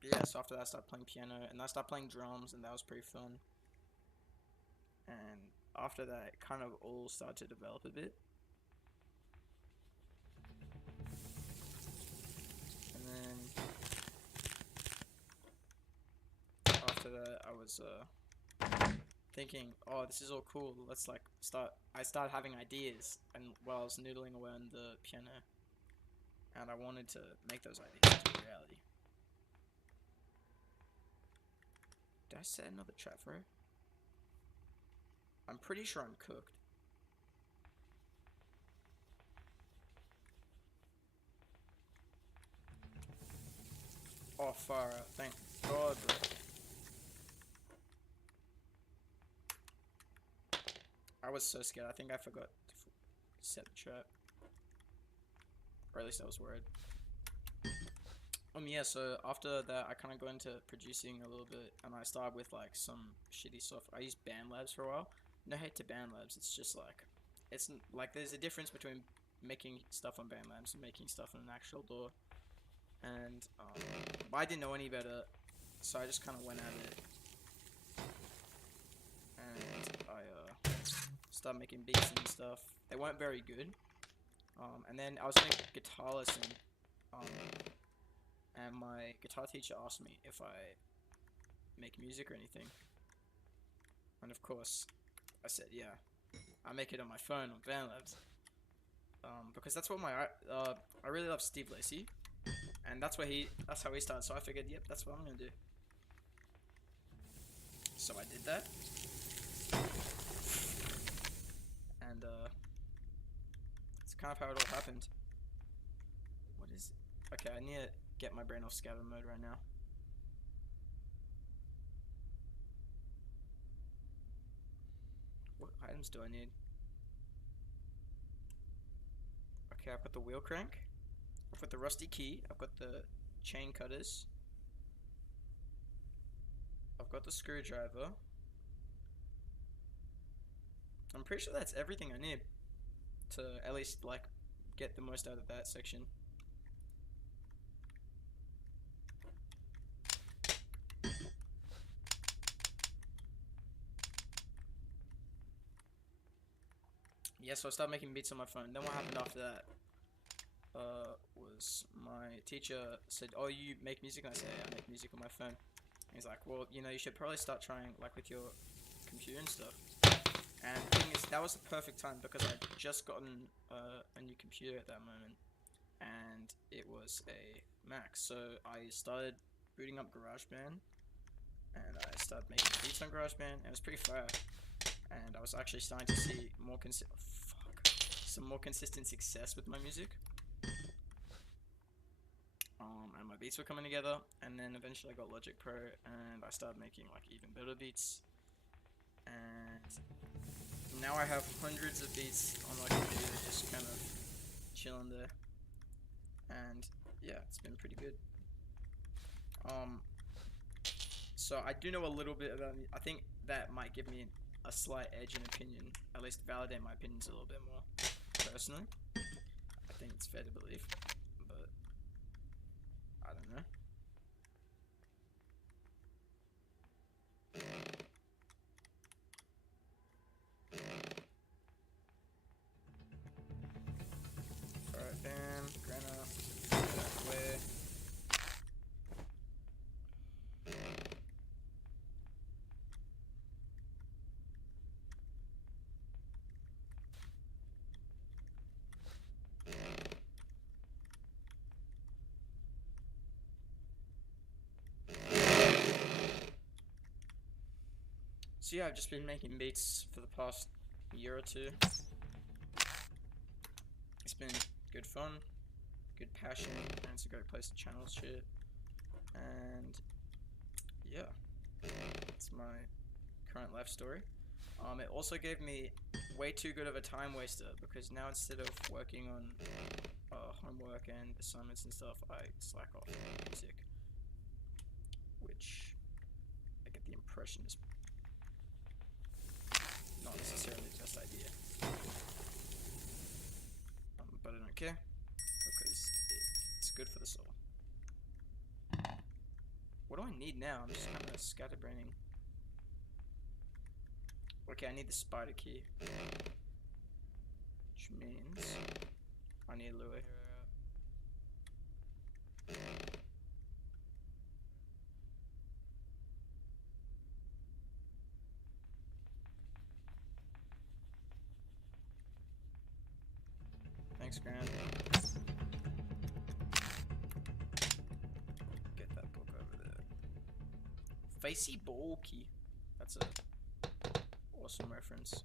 Yeah, so after that I started playing piano, and I started playing drums, and that was pretty fun. And after that, it kind of all started to develop a bit. And then after that, I was thinking, oh, this is all cool. Let's like start. I started having ideas, and while I was noodling away on the piano, and I wanted to make those ideas into reality. Did I set another trap for it? I'm pretty sure I'm cooked. Oh, far out. Thank God, bro. I was so scared. I think I forgot to set the trap. Or at least I was worried. Yeah, so after that, I kind of got into producing a little bit, and I started with like some shitty software. I used BandLabs for a while. No hate to BandLabs, it's just like, it's like there's a difference between making stuff on BandLabs and making stuff on an actual DAW. And but I didn't know any better, so I just kind of went at it, and I started making beats and stuff. They weren't very good. And then I was in a guitar lesson, and my guitar teacher asked me if I make music or anything, and of course I said yeah. I make it on my phone on BandLabs, because that's what I really love Steve Lacy, and that's how he started. So I figured, yep, that's what I'm gonna do. So I did that, and it's kind of how it all happened. What is it? Okay, I need to get my brain off scatter mode right now. What items do I need? Okay, I've got the wheel crank, I've got the rusty key, I've got the chain cutters, I've got the screwdriver. I'm pretty sure that's everything I need to at least like get the most out of that section. Yeah, so I started making beats on my phone. Then what happened after that was my teacher said, oh, you make music? And I said, yeah, I make music on my phone. And he's like, well, you know, you should probably start trying like with your computer and stuff. And the thing is, that was the perfect time because I'd just gotten a new computer at that moment, and it was a Mac. So I started booting up GarageBand, and I started making beats on GarageBand, and it was pretty fire. And I was actually starting to see some more consistent success with my music. And my beats were coming together, and then eventually I got Logic Pro, and I started making like even better beats, and now I have hundreds of beats on my computer just kind of chilling there, and yeah, it's been pretty good. So I do know a little bit about. I think that might give me a slight edge in opinion, at least validate my opinions a little bit more. Personally, I think it's fair to believe, but I don't know. Alright, bam, Granna, that way. So yeah, I've just been making beats for the past year or two. It's been good fun, good passion, and it's a great place to channel shit. And yeah, it's my current life story. It also gave me way too good of a time waster, because now instead of working on homework and assignments and stuff, I slack off on music, which I get the impression is not necessarily the best idea. But I don't care, because it's good for the soul. What do I need now? I'm just kind of scatterbraining. Okay, I need the spider key, which means I need Lua. Thanks, Grant. Get that book over there. Facey ball key. That's a awesome reference.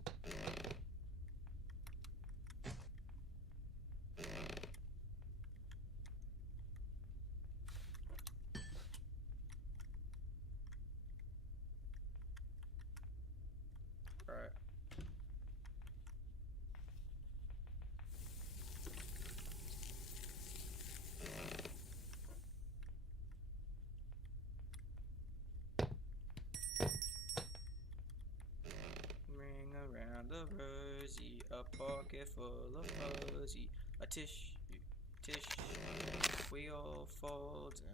Alright. Ring around the rosy, a pocket full of fuzzy, a tissue, we all fall down.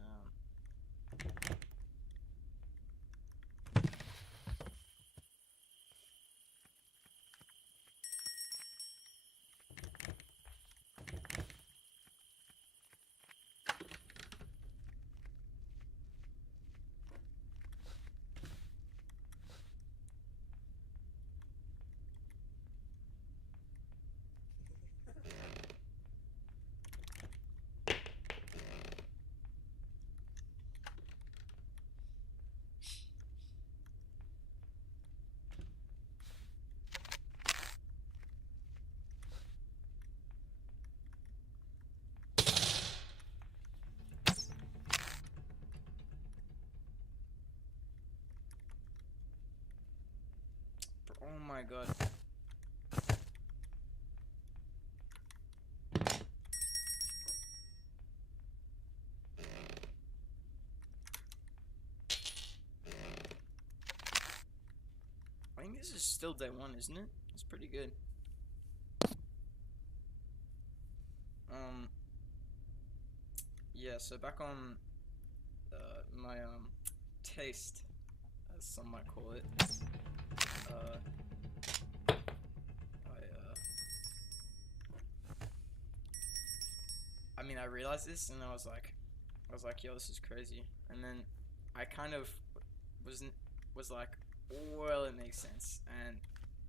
Oh my god. I think this is still day one, isn't it? It's pretty good. Yeah, so back on my taste, as some might call it. I mean, I realized this, and I was like, yo, this is crazy. And then I kind of was like, well, it makes sense. And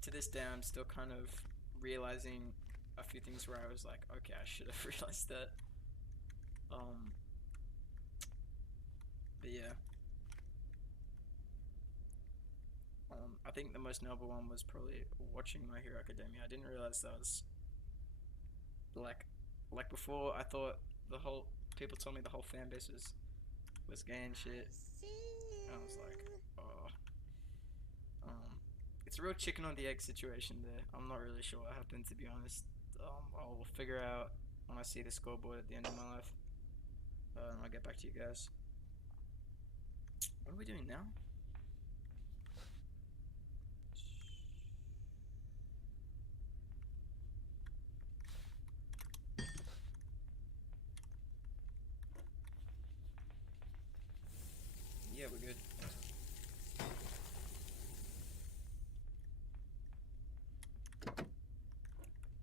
to this day, I'm still kind of realizing a few things where I was like, okay, I should have realized that. But yeah. I think the most notable one was probably watching My Hero Academia. I didn't realize that was like before. I thought people told me the whole fan base was was gay and shit. I was like, oh. It's a real chicken or the egg situation there. I'm not really sure what happened, to be honest. I'll figure out when I see the scoreboard at the end of my life. And I'll get back to you guys. What are we doing now? Yeah, we're good.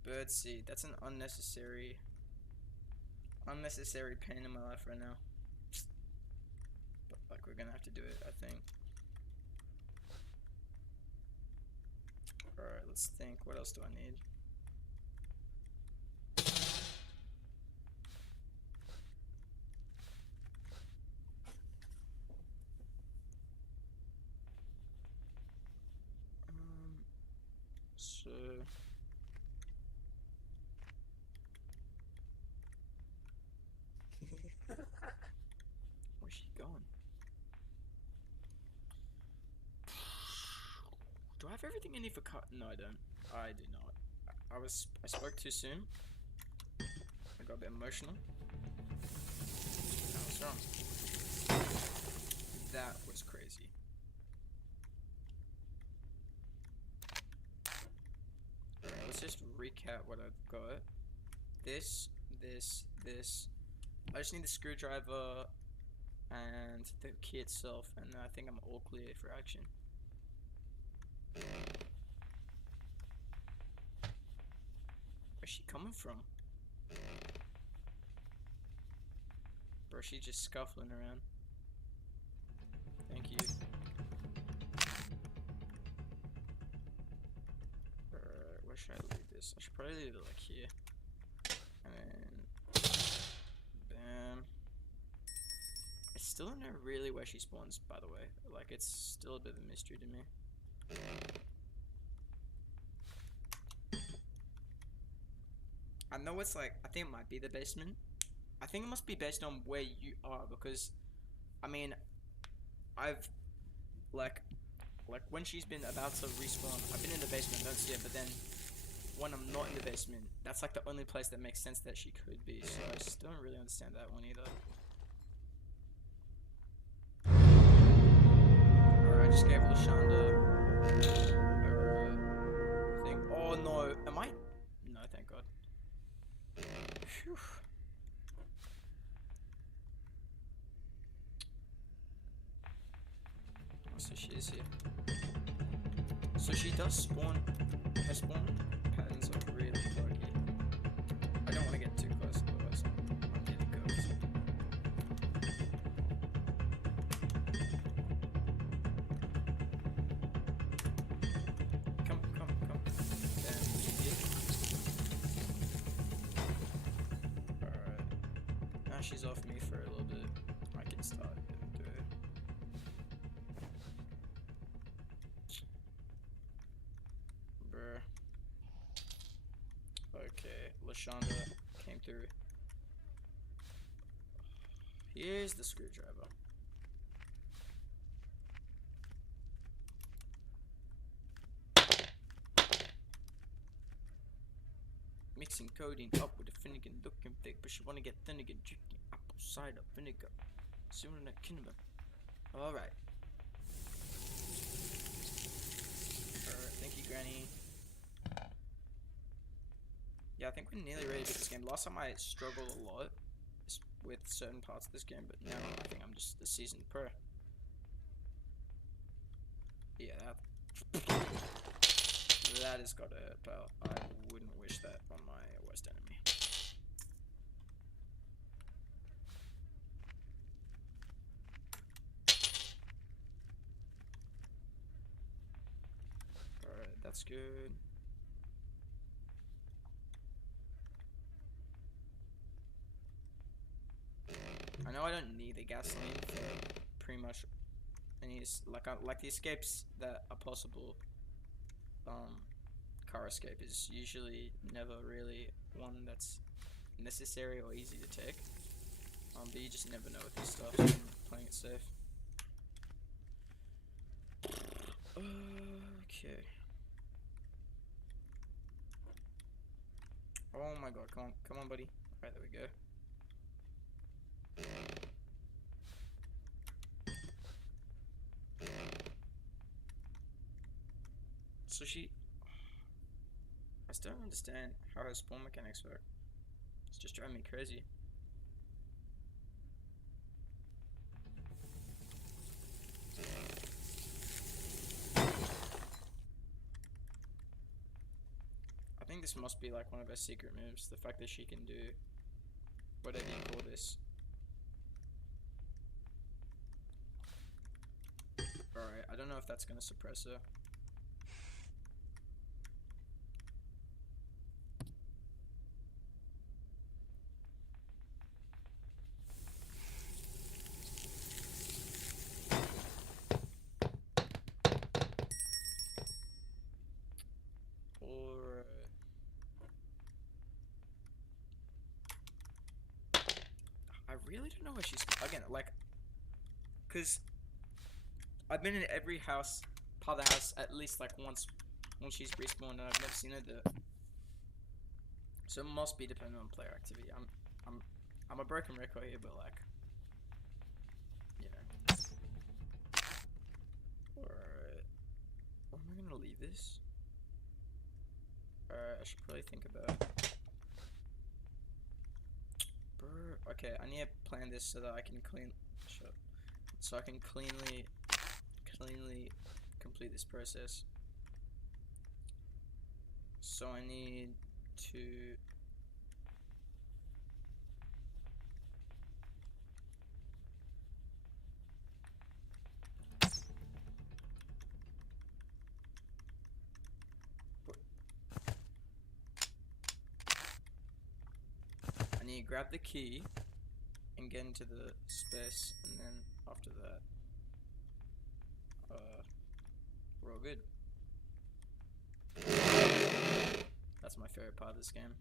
Birdseed, that's an unnecessary pain in my life right now. But like, we're gonna have to do it, I think. Alright, let's think. What else do I need? So where's she going? Do I have everything I need for cut? No, I don't. I do not. I spoke too soon. I got a bit emotional. That was wrong. That was crazy. Alright, let's just recap what I've got. This. I just need the screwdriver and the key itself, and I think I'm all clear for action. Where's she coming from? Bro, she's just scuffling around. Thank you. Where should I leave this? I should probably leave it like here. And then bam. I still don't know really where she spawns, by the way. Like, it's still a bit of a mystery to me. I know it's like, I think it might be the basement. I think it must be based on where you are, because I mean, I've like when she's been about to respawn, I've been in the basement, don't see it, but then when I'm not in the basement, that's like the only place that makes sense that she could be, so I just don't really understand that one either. Alright, I just gave Lashonda her thing. Oh no, am I? No, thank God. Phew. Oh, so she is here. So she does spawn. Her spawn patterns are really buggy. I don't want to get too close, otherwise I'm getting ghosts. Come. Alright. Now she's off me for a little bit. I can start and do it. Bruh. Okay, Lashonda came through. Here's the screwdriver. Mixing codeine up with a Finnegan looking thick, but she wanna get thin again, drinking apple cider vinegar. Sooner than kinema. Alright. Thank you, Granny. Yeah, I think we're nearly ready to beat this game. Last time I struggled a lot with certain parts of this game, but now I think I'm just a seasoned pro. Yeah, that has got to hurt, pal. I wouldn't wish that on my worst enemy. Alright, that's good. I know I don't need the gasoline for pretty much any, like the escapes that are possible. Car escape is usually never really one that's necessary or easy to take. But you just never know with this stuff. I've been playing safe. Okay. Oh my god, come on, buddy. Alright, there we go. So I still don't understand how her spawn mechanics work. It's just driving me crazy. I think this must be like one of her secret moves, the fact that she can do whatever you call this. Alright, I don't know if that's gonna suppress her. I really don't know where she's again, like, cause I've been in every house, part of the house, at least like once when she's respawned, and I've never seen her do it. So it must be dependent on player activity. I'm a broken record here, but like, you know. Alright. Where am I gonna leave this? Alright, I should probably think about. Okay, I need to plan this so that I can so I can cleanly complete this process. So I need to grab the key and get into the space, and then after that, we're all good. That's my favorite part of this game.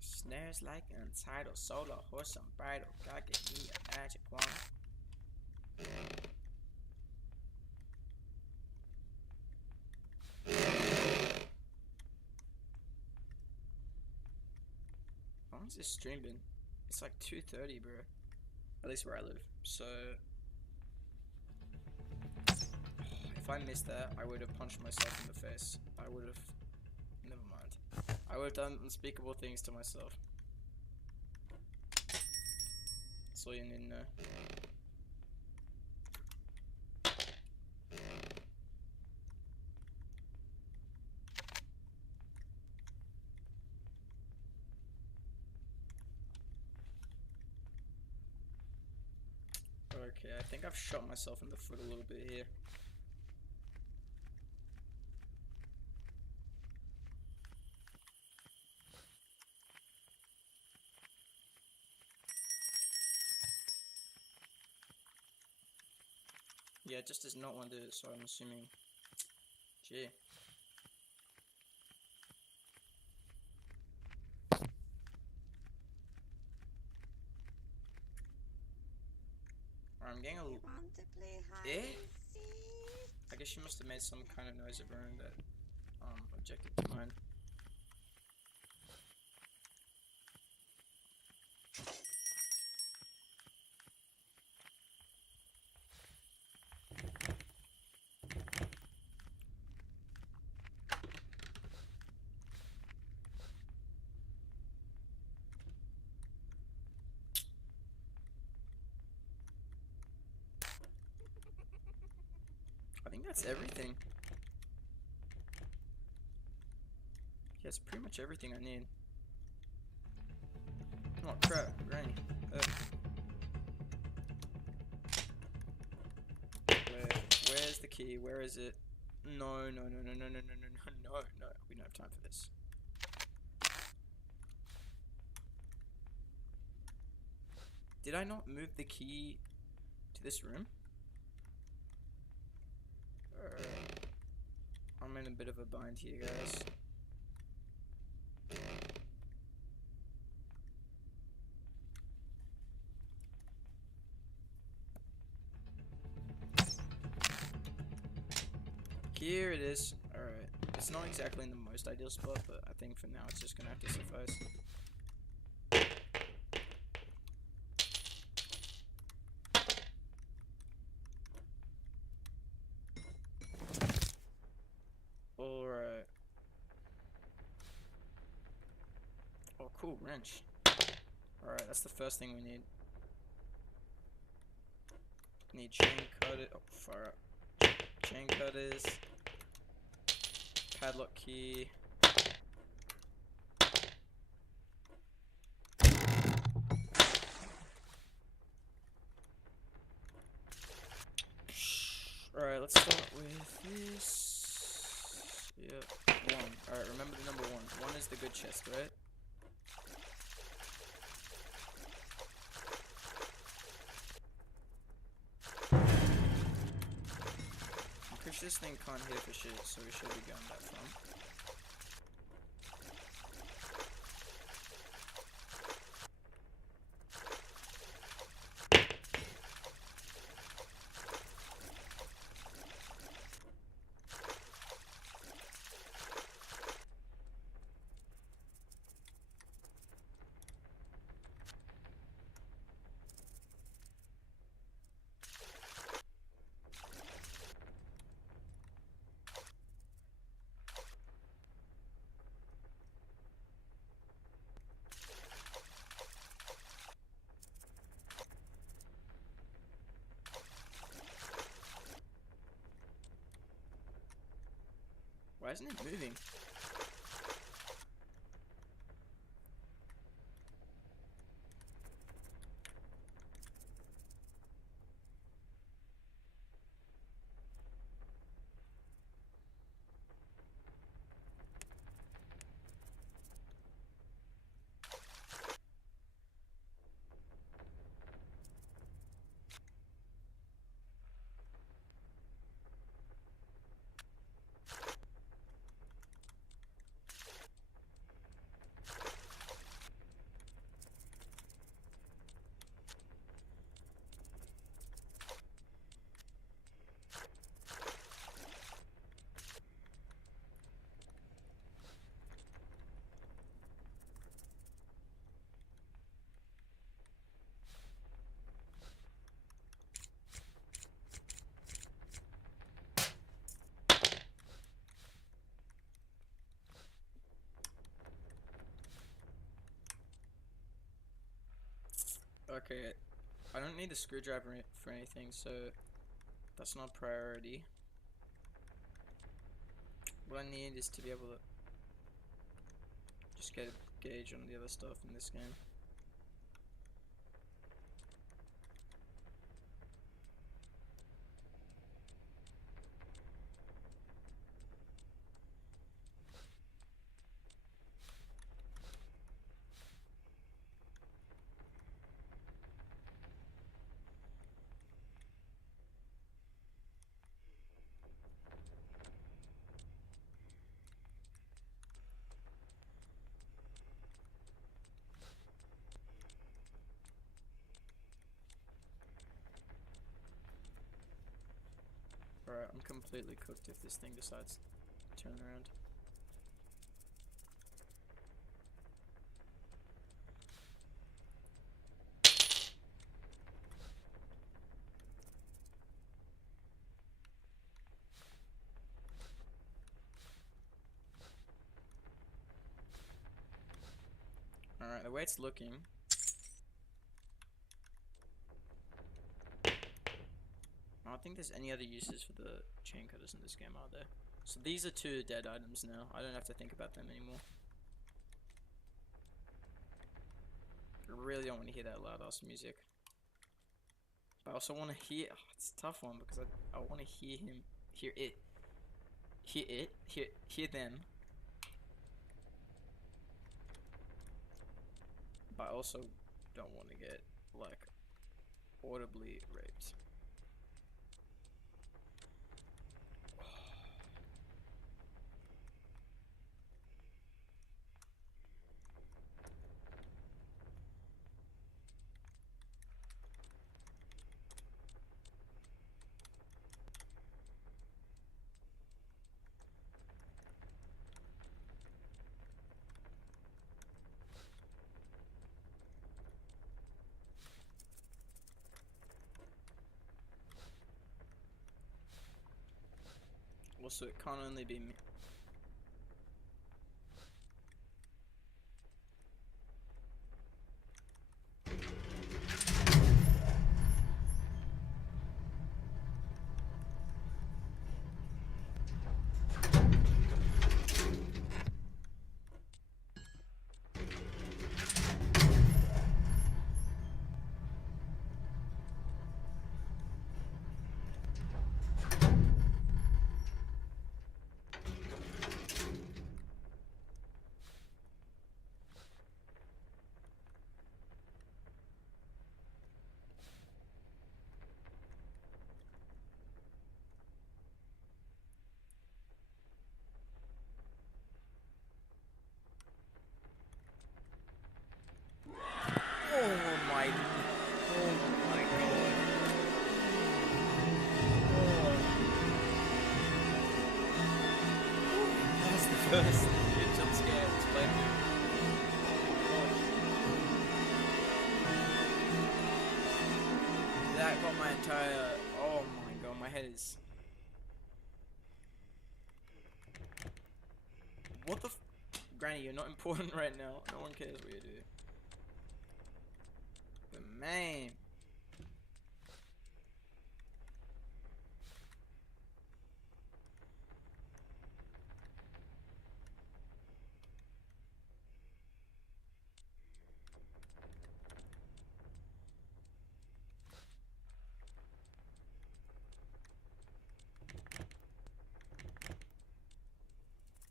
Snares like untitled, solar horse unbridled. God gave me a magic wand. How long's this stream been? It's like 2:30, bro. At least where I live. So if I missed that, I would have punched myself in the face. I would have. Never mind. I would have done unspeakable things to myself. That's all you need to know. Okay, I think I've shot myself in the foot a little bit here. Yeah, it just does not want to do it, so I'm assuming. Gee. I'm getting a little. Yeah? I guess she must have made some kind of noise of her own that objected to mine. I think that's everything. Yeah, it's pretty much everything I need. Oh crap, Granny. Where's the key? Where is it? No. We don't have time for this. Did I not move the key to this room? I'm in a bit of a bind here, guys. Here it is. Alright. It's not exactly in the most ideal spot, but I think for now it's just gonna have to suffice. Alright. Oh, cool, wrench. Alright, that's the first thing we need. Need chain cutter. Oh, far up. Chain cutters. Padlock key. Alright, let's start with this. Yep, 1. Alright, remember the number 1. 1 is the good chest, right? I'm pretty sure this thing can't hit for shit, so we should be going that front. Why isn't it moving? Okay, I don't need the screwdriver for anything, so that's not a priority. What I need is to be able to just get a gauge on the other stuff in this game. Alright, I'm completely cooked if this thing decides to turn around. Alright, the way it's looking, I don't think there's any other uses for the chain cutters in this game, are there? So these are 2 dead items now. I don't have to think about them anymore. I really don't want to hear that loud ass music. But I also want to hear. Oh, it's a tough one because I want to hear him, hear them. But I also don't want to get like audibly raped. Also, it can't only be me. First jump scare was playthrough. That got my entire. Oh my god, my head is. What the? Granny, you're not important right now. No one cares what you do. But man.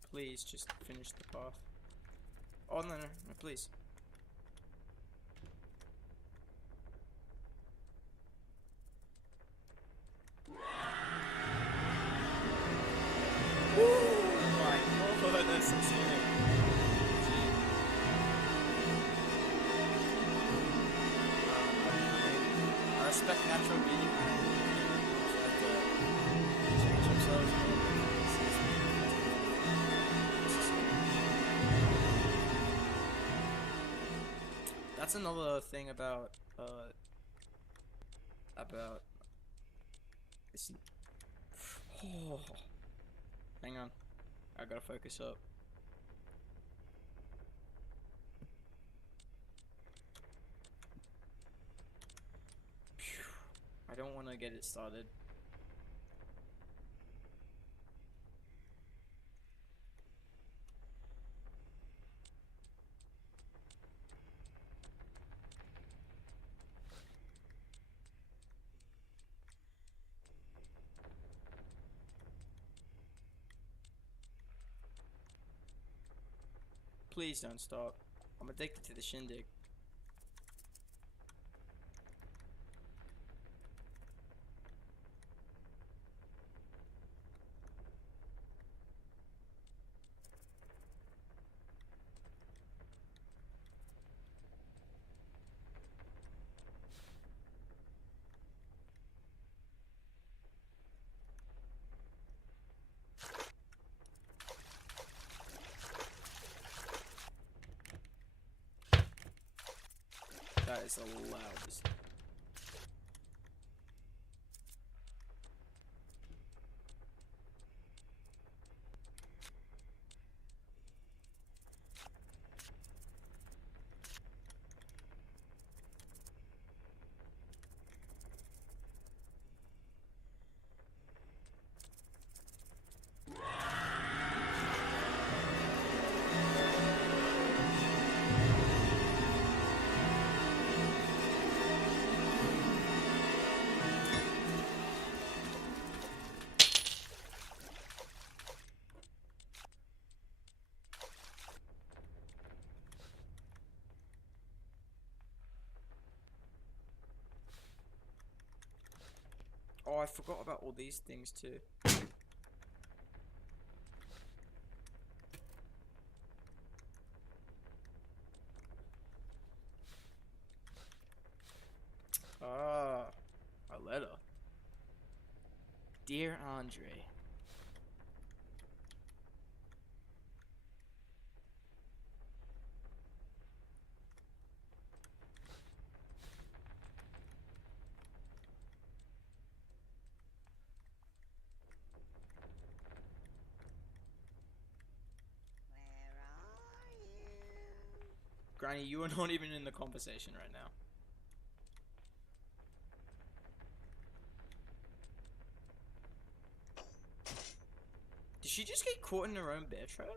Please just finish the path. Oh no, please. Oh, that's so scary. I respect natural beauty. Change themselves. That's another thing about this. Oh, hang on, I gotta focus up. I don't want to get it started. Please don't stop. I'm addicted to the shindig. That is the loudest. Oh, I forgot about all these things too. Ah, a letter. Dear Andre. Where are you? Granny, you are not even in the conversation right now. Did she just get caught in her own bear trap?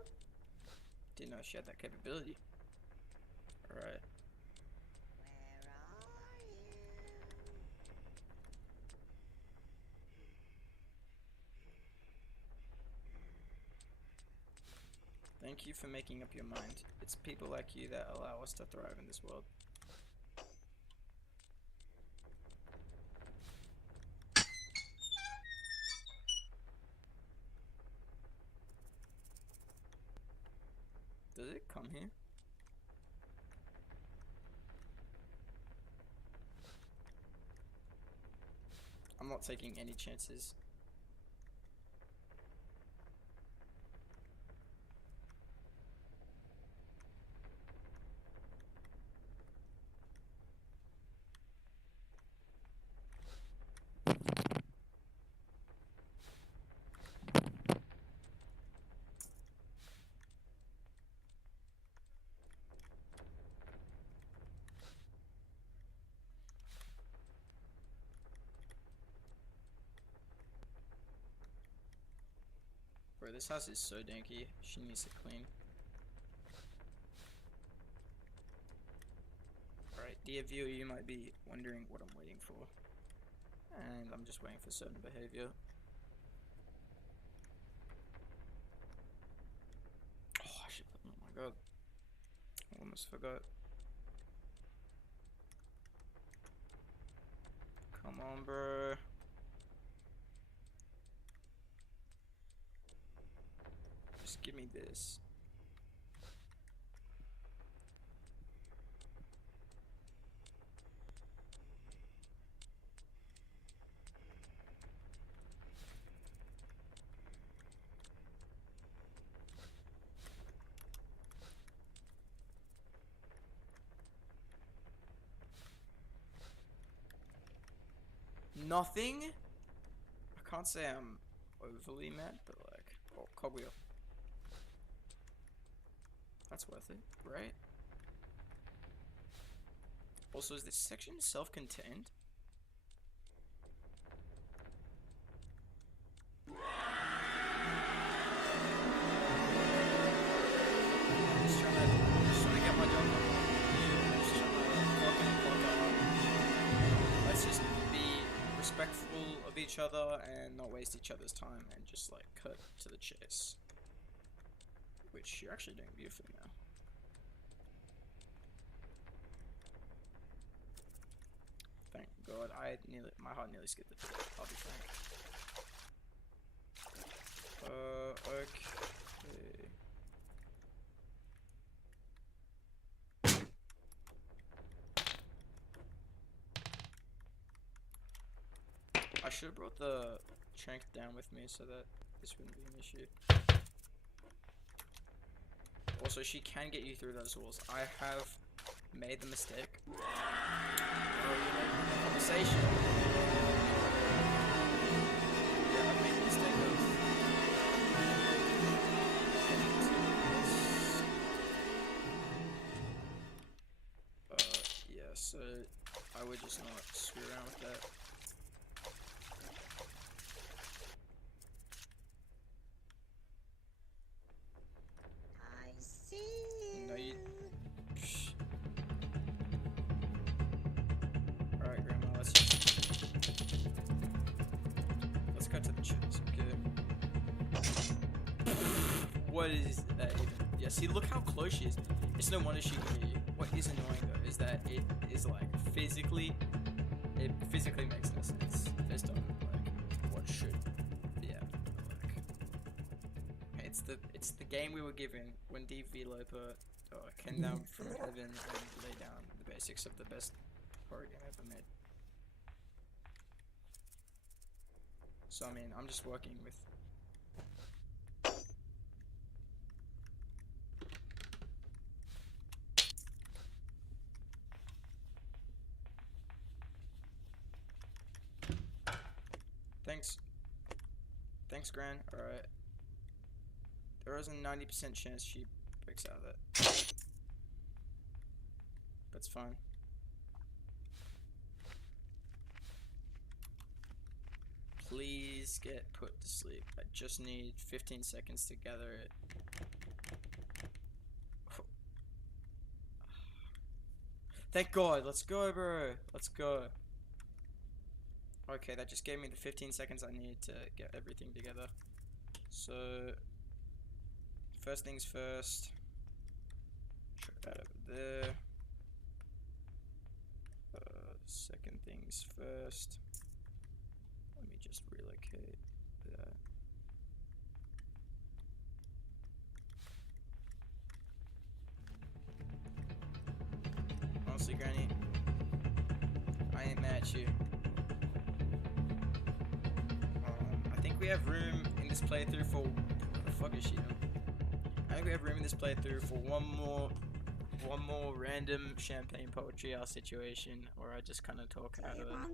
Didn't know she had that capability. Alright. Where are you? Thank you for making up your mind. It's people like you that allow us to thrive in this world. Does it come here? I'm not taking any chances. Bro, this house is so danky. She needs to clean. Alright, dear viewer, you might be wondering what I'm waiting for. And I'm just waiting for certain behavior. Oh, I should. Oh my god. I almost forgot. Come on, bro. Just give me this. Nothing? I can't say I'm overly mad, but like, oh, cogwheel. That's worth it, right? Also, is this section self-contained? Just trying to get my dog on. Yeah, just trying to clock in, clock out. Let's just be respectful of each other and not waste each other's time and just like cut to the chase. Which you're actually doing beautifully now. Thank God, my heart nearly skipped a beat, I'll be frank. Okay. I should have brought the trank down with me so that this wouldn't be an issue. Also, she can get you through those walls. I have made the mistake. Oh, you know, the conversation. Yeah, I've made the mistake of yeah, so I would just not screw around with that. I see you. No, you. Alright, Grandma, let's cut to the chase, okay? What is that even? Yeah, see, look how close she is. It's no wonder she can hear you. What is annoying though is that it is like physically, it physically makes no sense. It's dumb, like. the game we were given when D.V. Loper came down from heaven and laid down the basics of the best horror game ever made. So I mean, I'm just working with. Thanks, Gran. Alright. There is a 90% chance she breaks out of that. That's fine. Please get put to sleep. I just need 15 seconds to gather it. Thank God. Let's go, bro. Let's go. Okay, that just gave me the 15 seconds I need to get everything together. So, first things first. Chuck that over there. Second things first. Let me just relocate that. Honestly, Granny, I ain't mad at you. I think we have room in this playthrough for. What the fuck is she doing? I think we have room in this playthrough for one more random champagne poetry hour situation where I just kind of talk out of nowhere.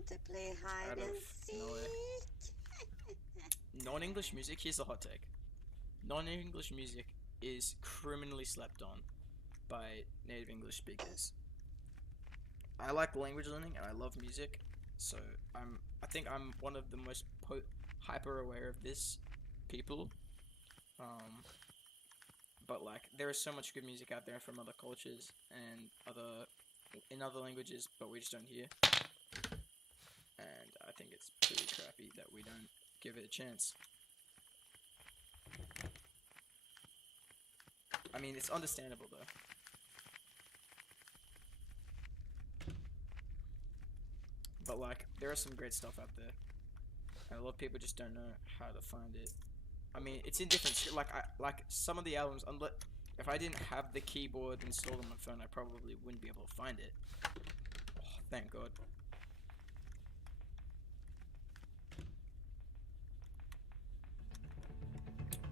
Non-English music. Here's the hot take. Non-English music is criminally slept on by native English speakers. I like language learning and I love music, so I think I'm one of the most hyper aware of this people. But like there is so much good music out there from other cultures and in other languages, but we just don't hear. And I think it's pretty crappy that we don't give it a chance. I mean, it's understandable though. But like, there is some great stuff out there. And a lot of people just don't know how to find it. I mean, it's in different like some of the albums. If I didn't have the keyboard installed on my phone, I probably wouldn't be able to find it. Oh, thank God.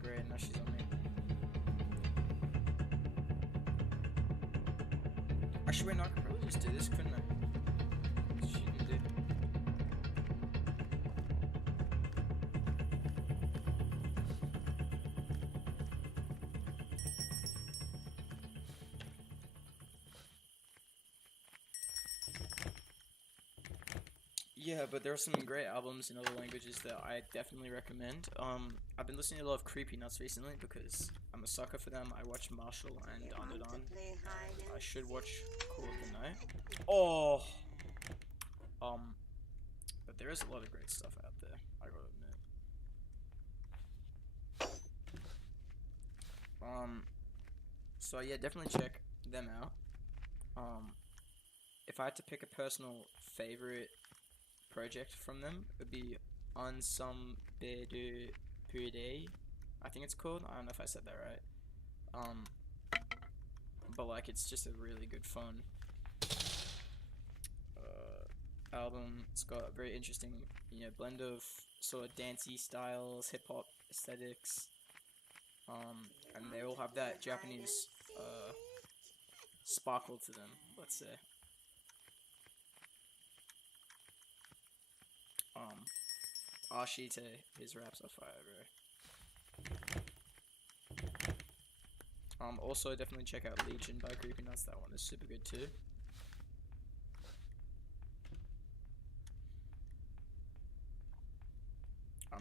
Great, now she's on me. Actually, wait, no, I could probably just do this, couldn't I? She can do. Yeah, but there are some great albums in other languages that I definitely recommend. I've been listening to a lot of Creepy Nuts recently because I'm a sucker for them. I watch Marshall and Underdone. I should watch Cool of the Night. Oh! But there is a lot of great stuff out there, I gotta admit. So yeah, definitely check them out. If I had to pick a personal favorite project from them, it would be Ensemble de Purée, I think it's called. I don't know if I said that right. But like, it's just a really good fun album. It's got a very interesting, blend of sort of dancey styles, hip hop aesthetics, and they all have that Japanese sparkle to them, let's say. Ashite, his raps are fire, bro. Also definitely check out Legion by Creepy Nuts. That one is super good too.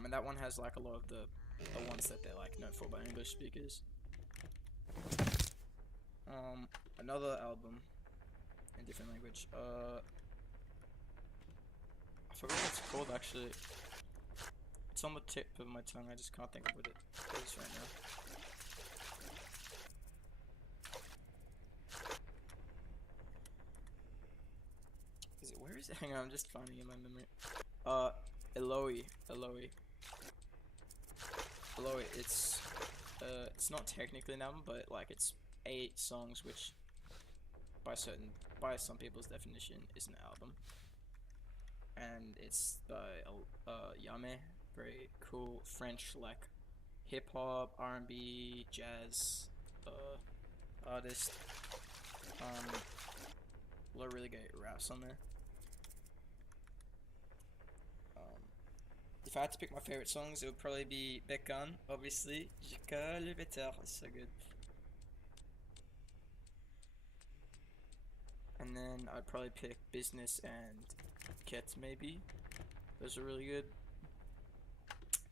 And that one has like a lot of the ones that they're like known for by English speakers. Another album in different language. I forgot what it's called actually. It's on the tip of my tongue. I just can't think of what it is right now. Where is it? Hang on, I'm just finding it in my memory. Eloy. It's it's not technically an album, but like it's 8 songs, which by some people's definition is an album. And it's by Yame, very cool French like hip hop, R&B, jazz artist. A lot of really great raps on there. If I had to pick my favorite songs, it would probably be Bekan, obviously. Jusqu'à le better, it's so good. And then I'd probably pick Business and Ket, maybe. Those are really good.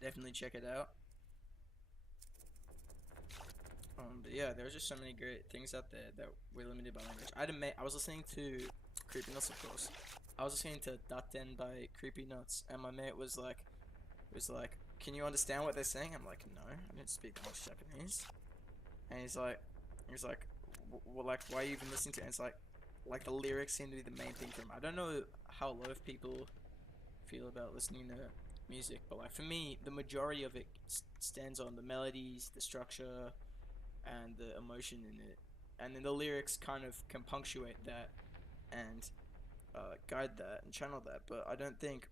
Definitely check it out. But yeah, there's just so many great things out there that we're limited by language. I was listening to Creepy Nuts, of course. I was listening to Daten by Creepy Nuts, and my mate was like, "Can you understand what they're saying?" I'm like, "No, I don't speak that much Japanese." And he's like, "Well, like, why are you even listening to it?" And it's like the lyrics seem to be the main thing for him. I don't know how a lot of people feel about listening to music, but like for me, the majority of it stands on the melodies, the structure, and the emotion in it, and then the lyrics kind of can punctuate that and guide that and channel that. But I don't think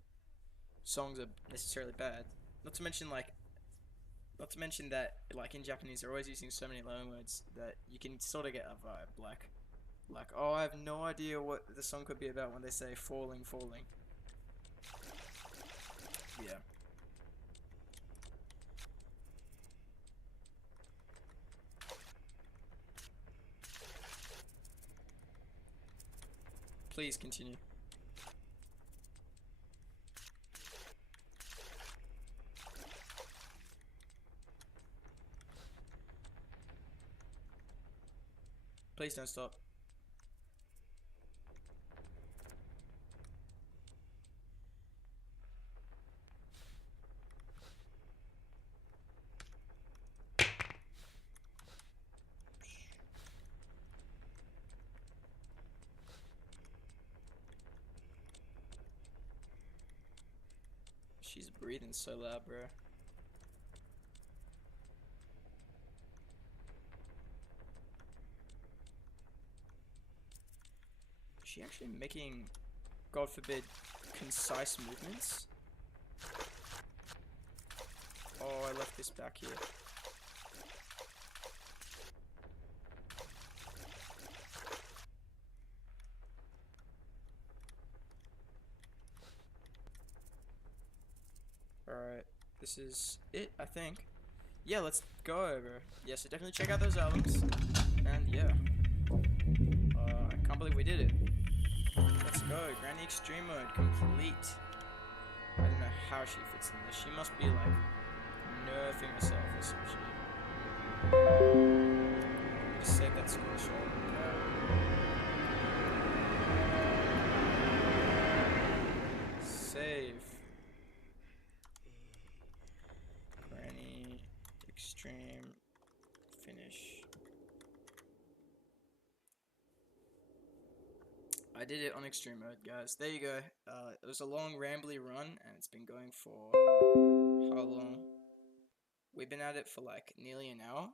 songs are necessarily bad. Not to mention that like in Japanese they're always using so many loan words that you can sort of get a vibe like, oh, I have no idea what the song could be about when they say falling. Yeah. Please continue. Please don't stop. She's breathing so loud, bro. Is she actually making, God forbid, concise movements? Oh, I left this back here. Alright, this is it, I think. Yeah, let's go over. Yeah, so definitely check out those albums. And yeah. I can't believe we did it. Let's go. Granny Extreme Mode complete. I don't know how she fits in this. She must be like nerfing herself or some shit. Just save that screenshot. Save. Granny Extreme finish. I did it on extreme mode, guys. There you go. It was a long, rambly run, and it's been going for how long? We've been at it for like nearly an hour.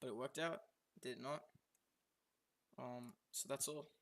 But it worked out. Did it not? So that's all.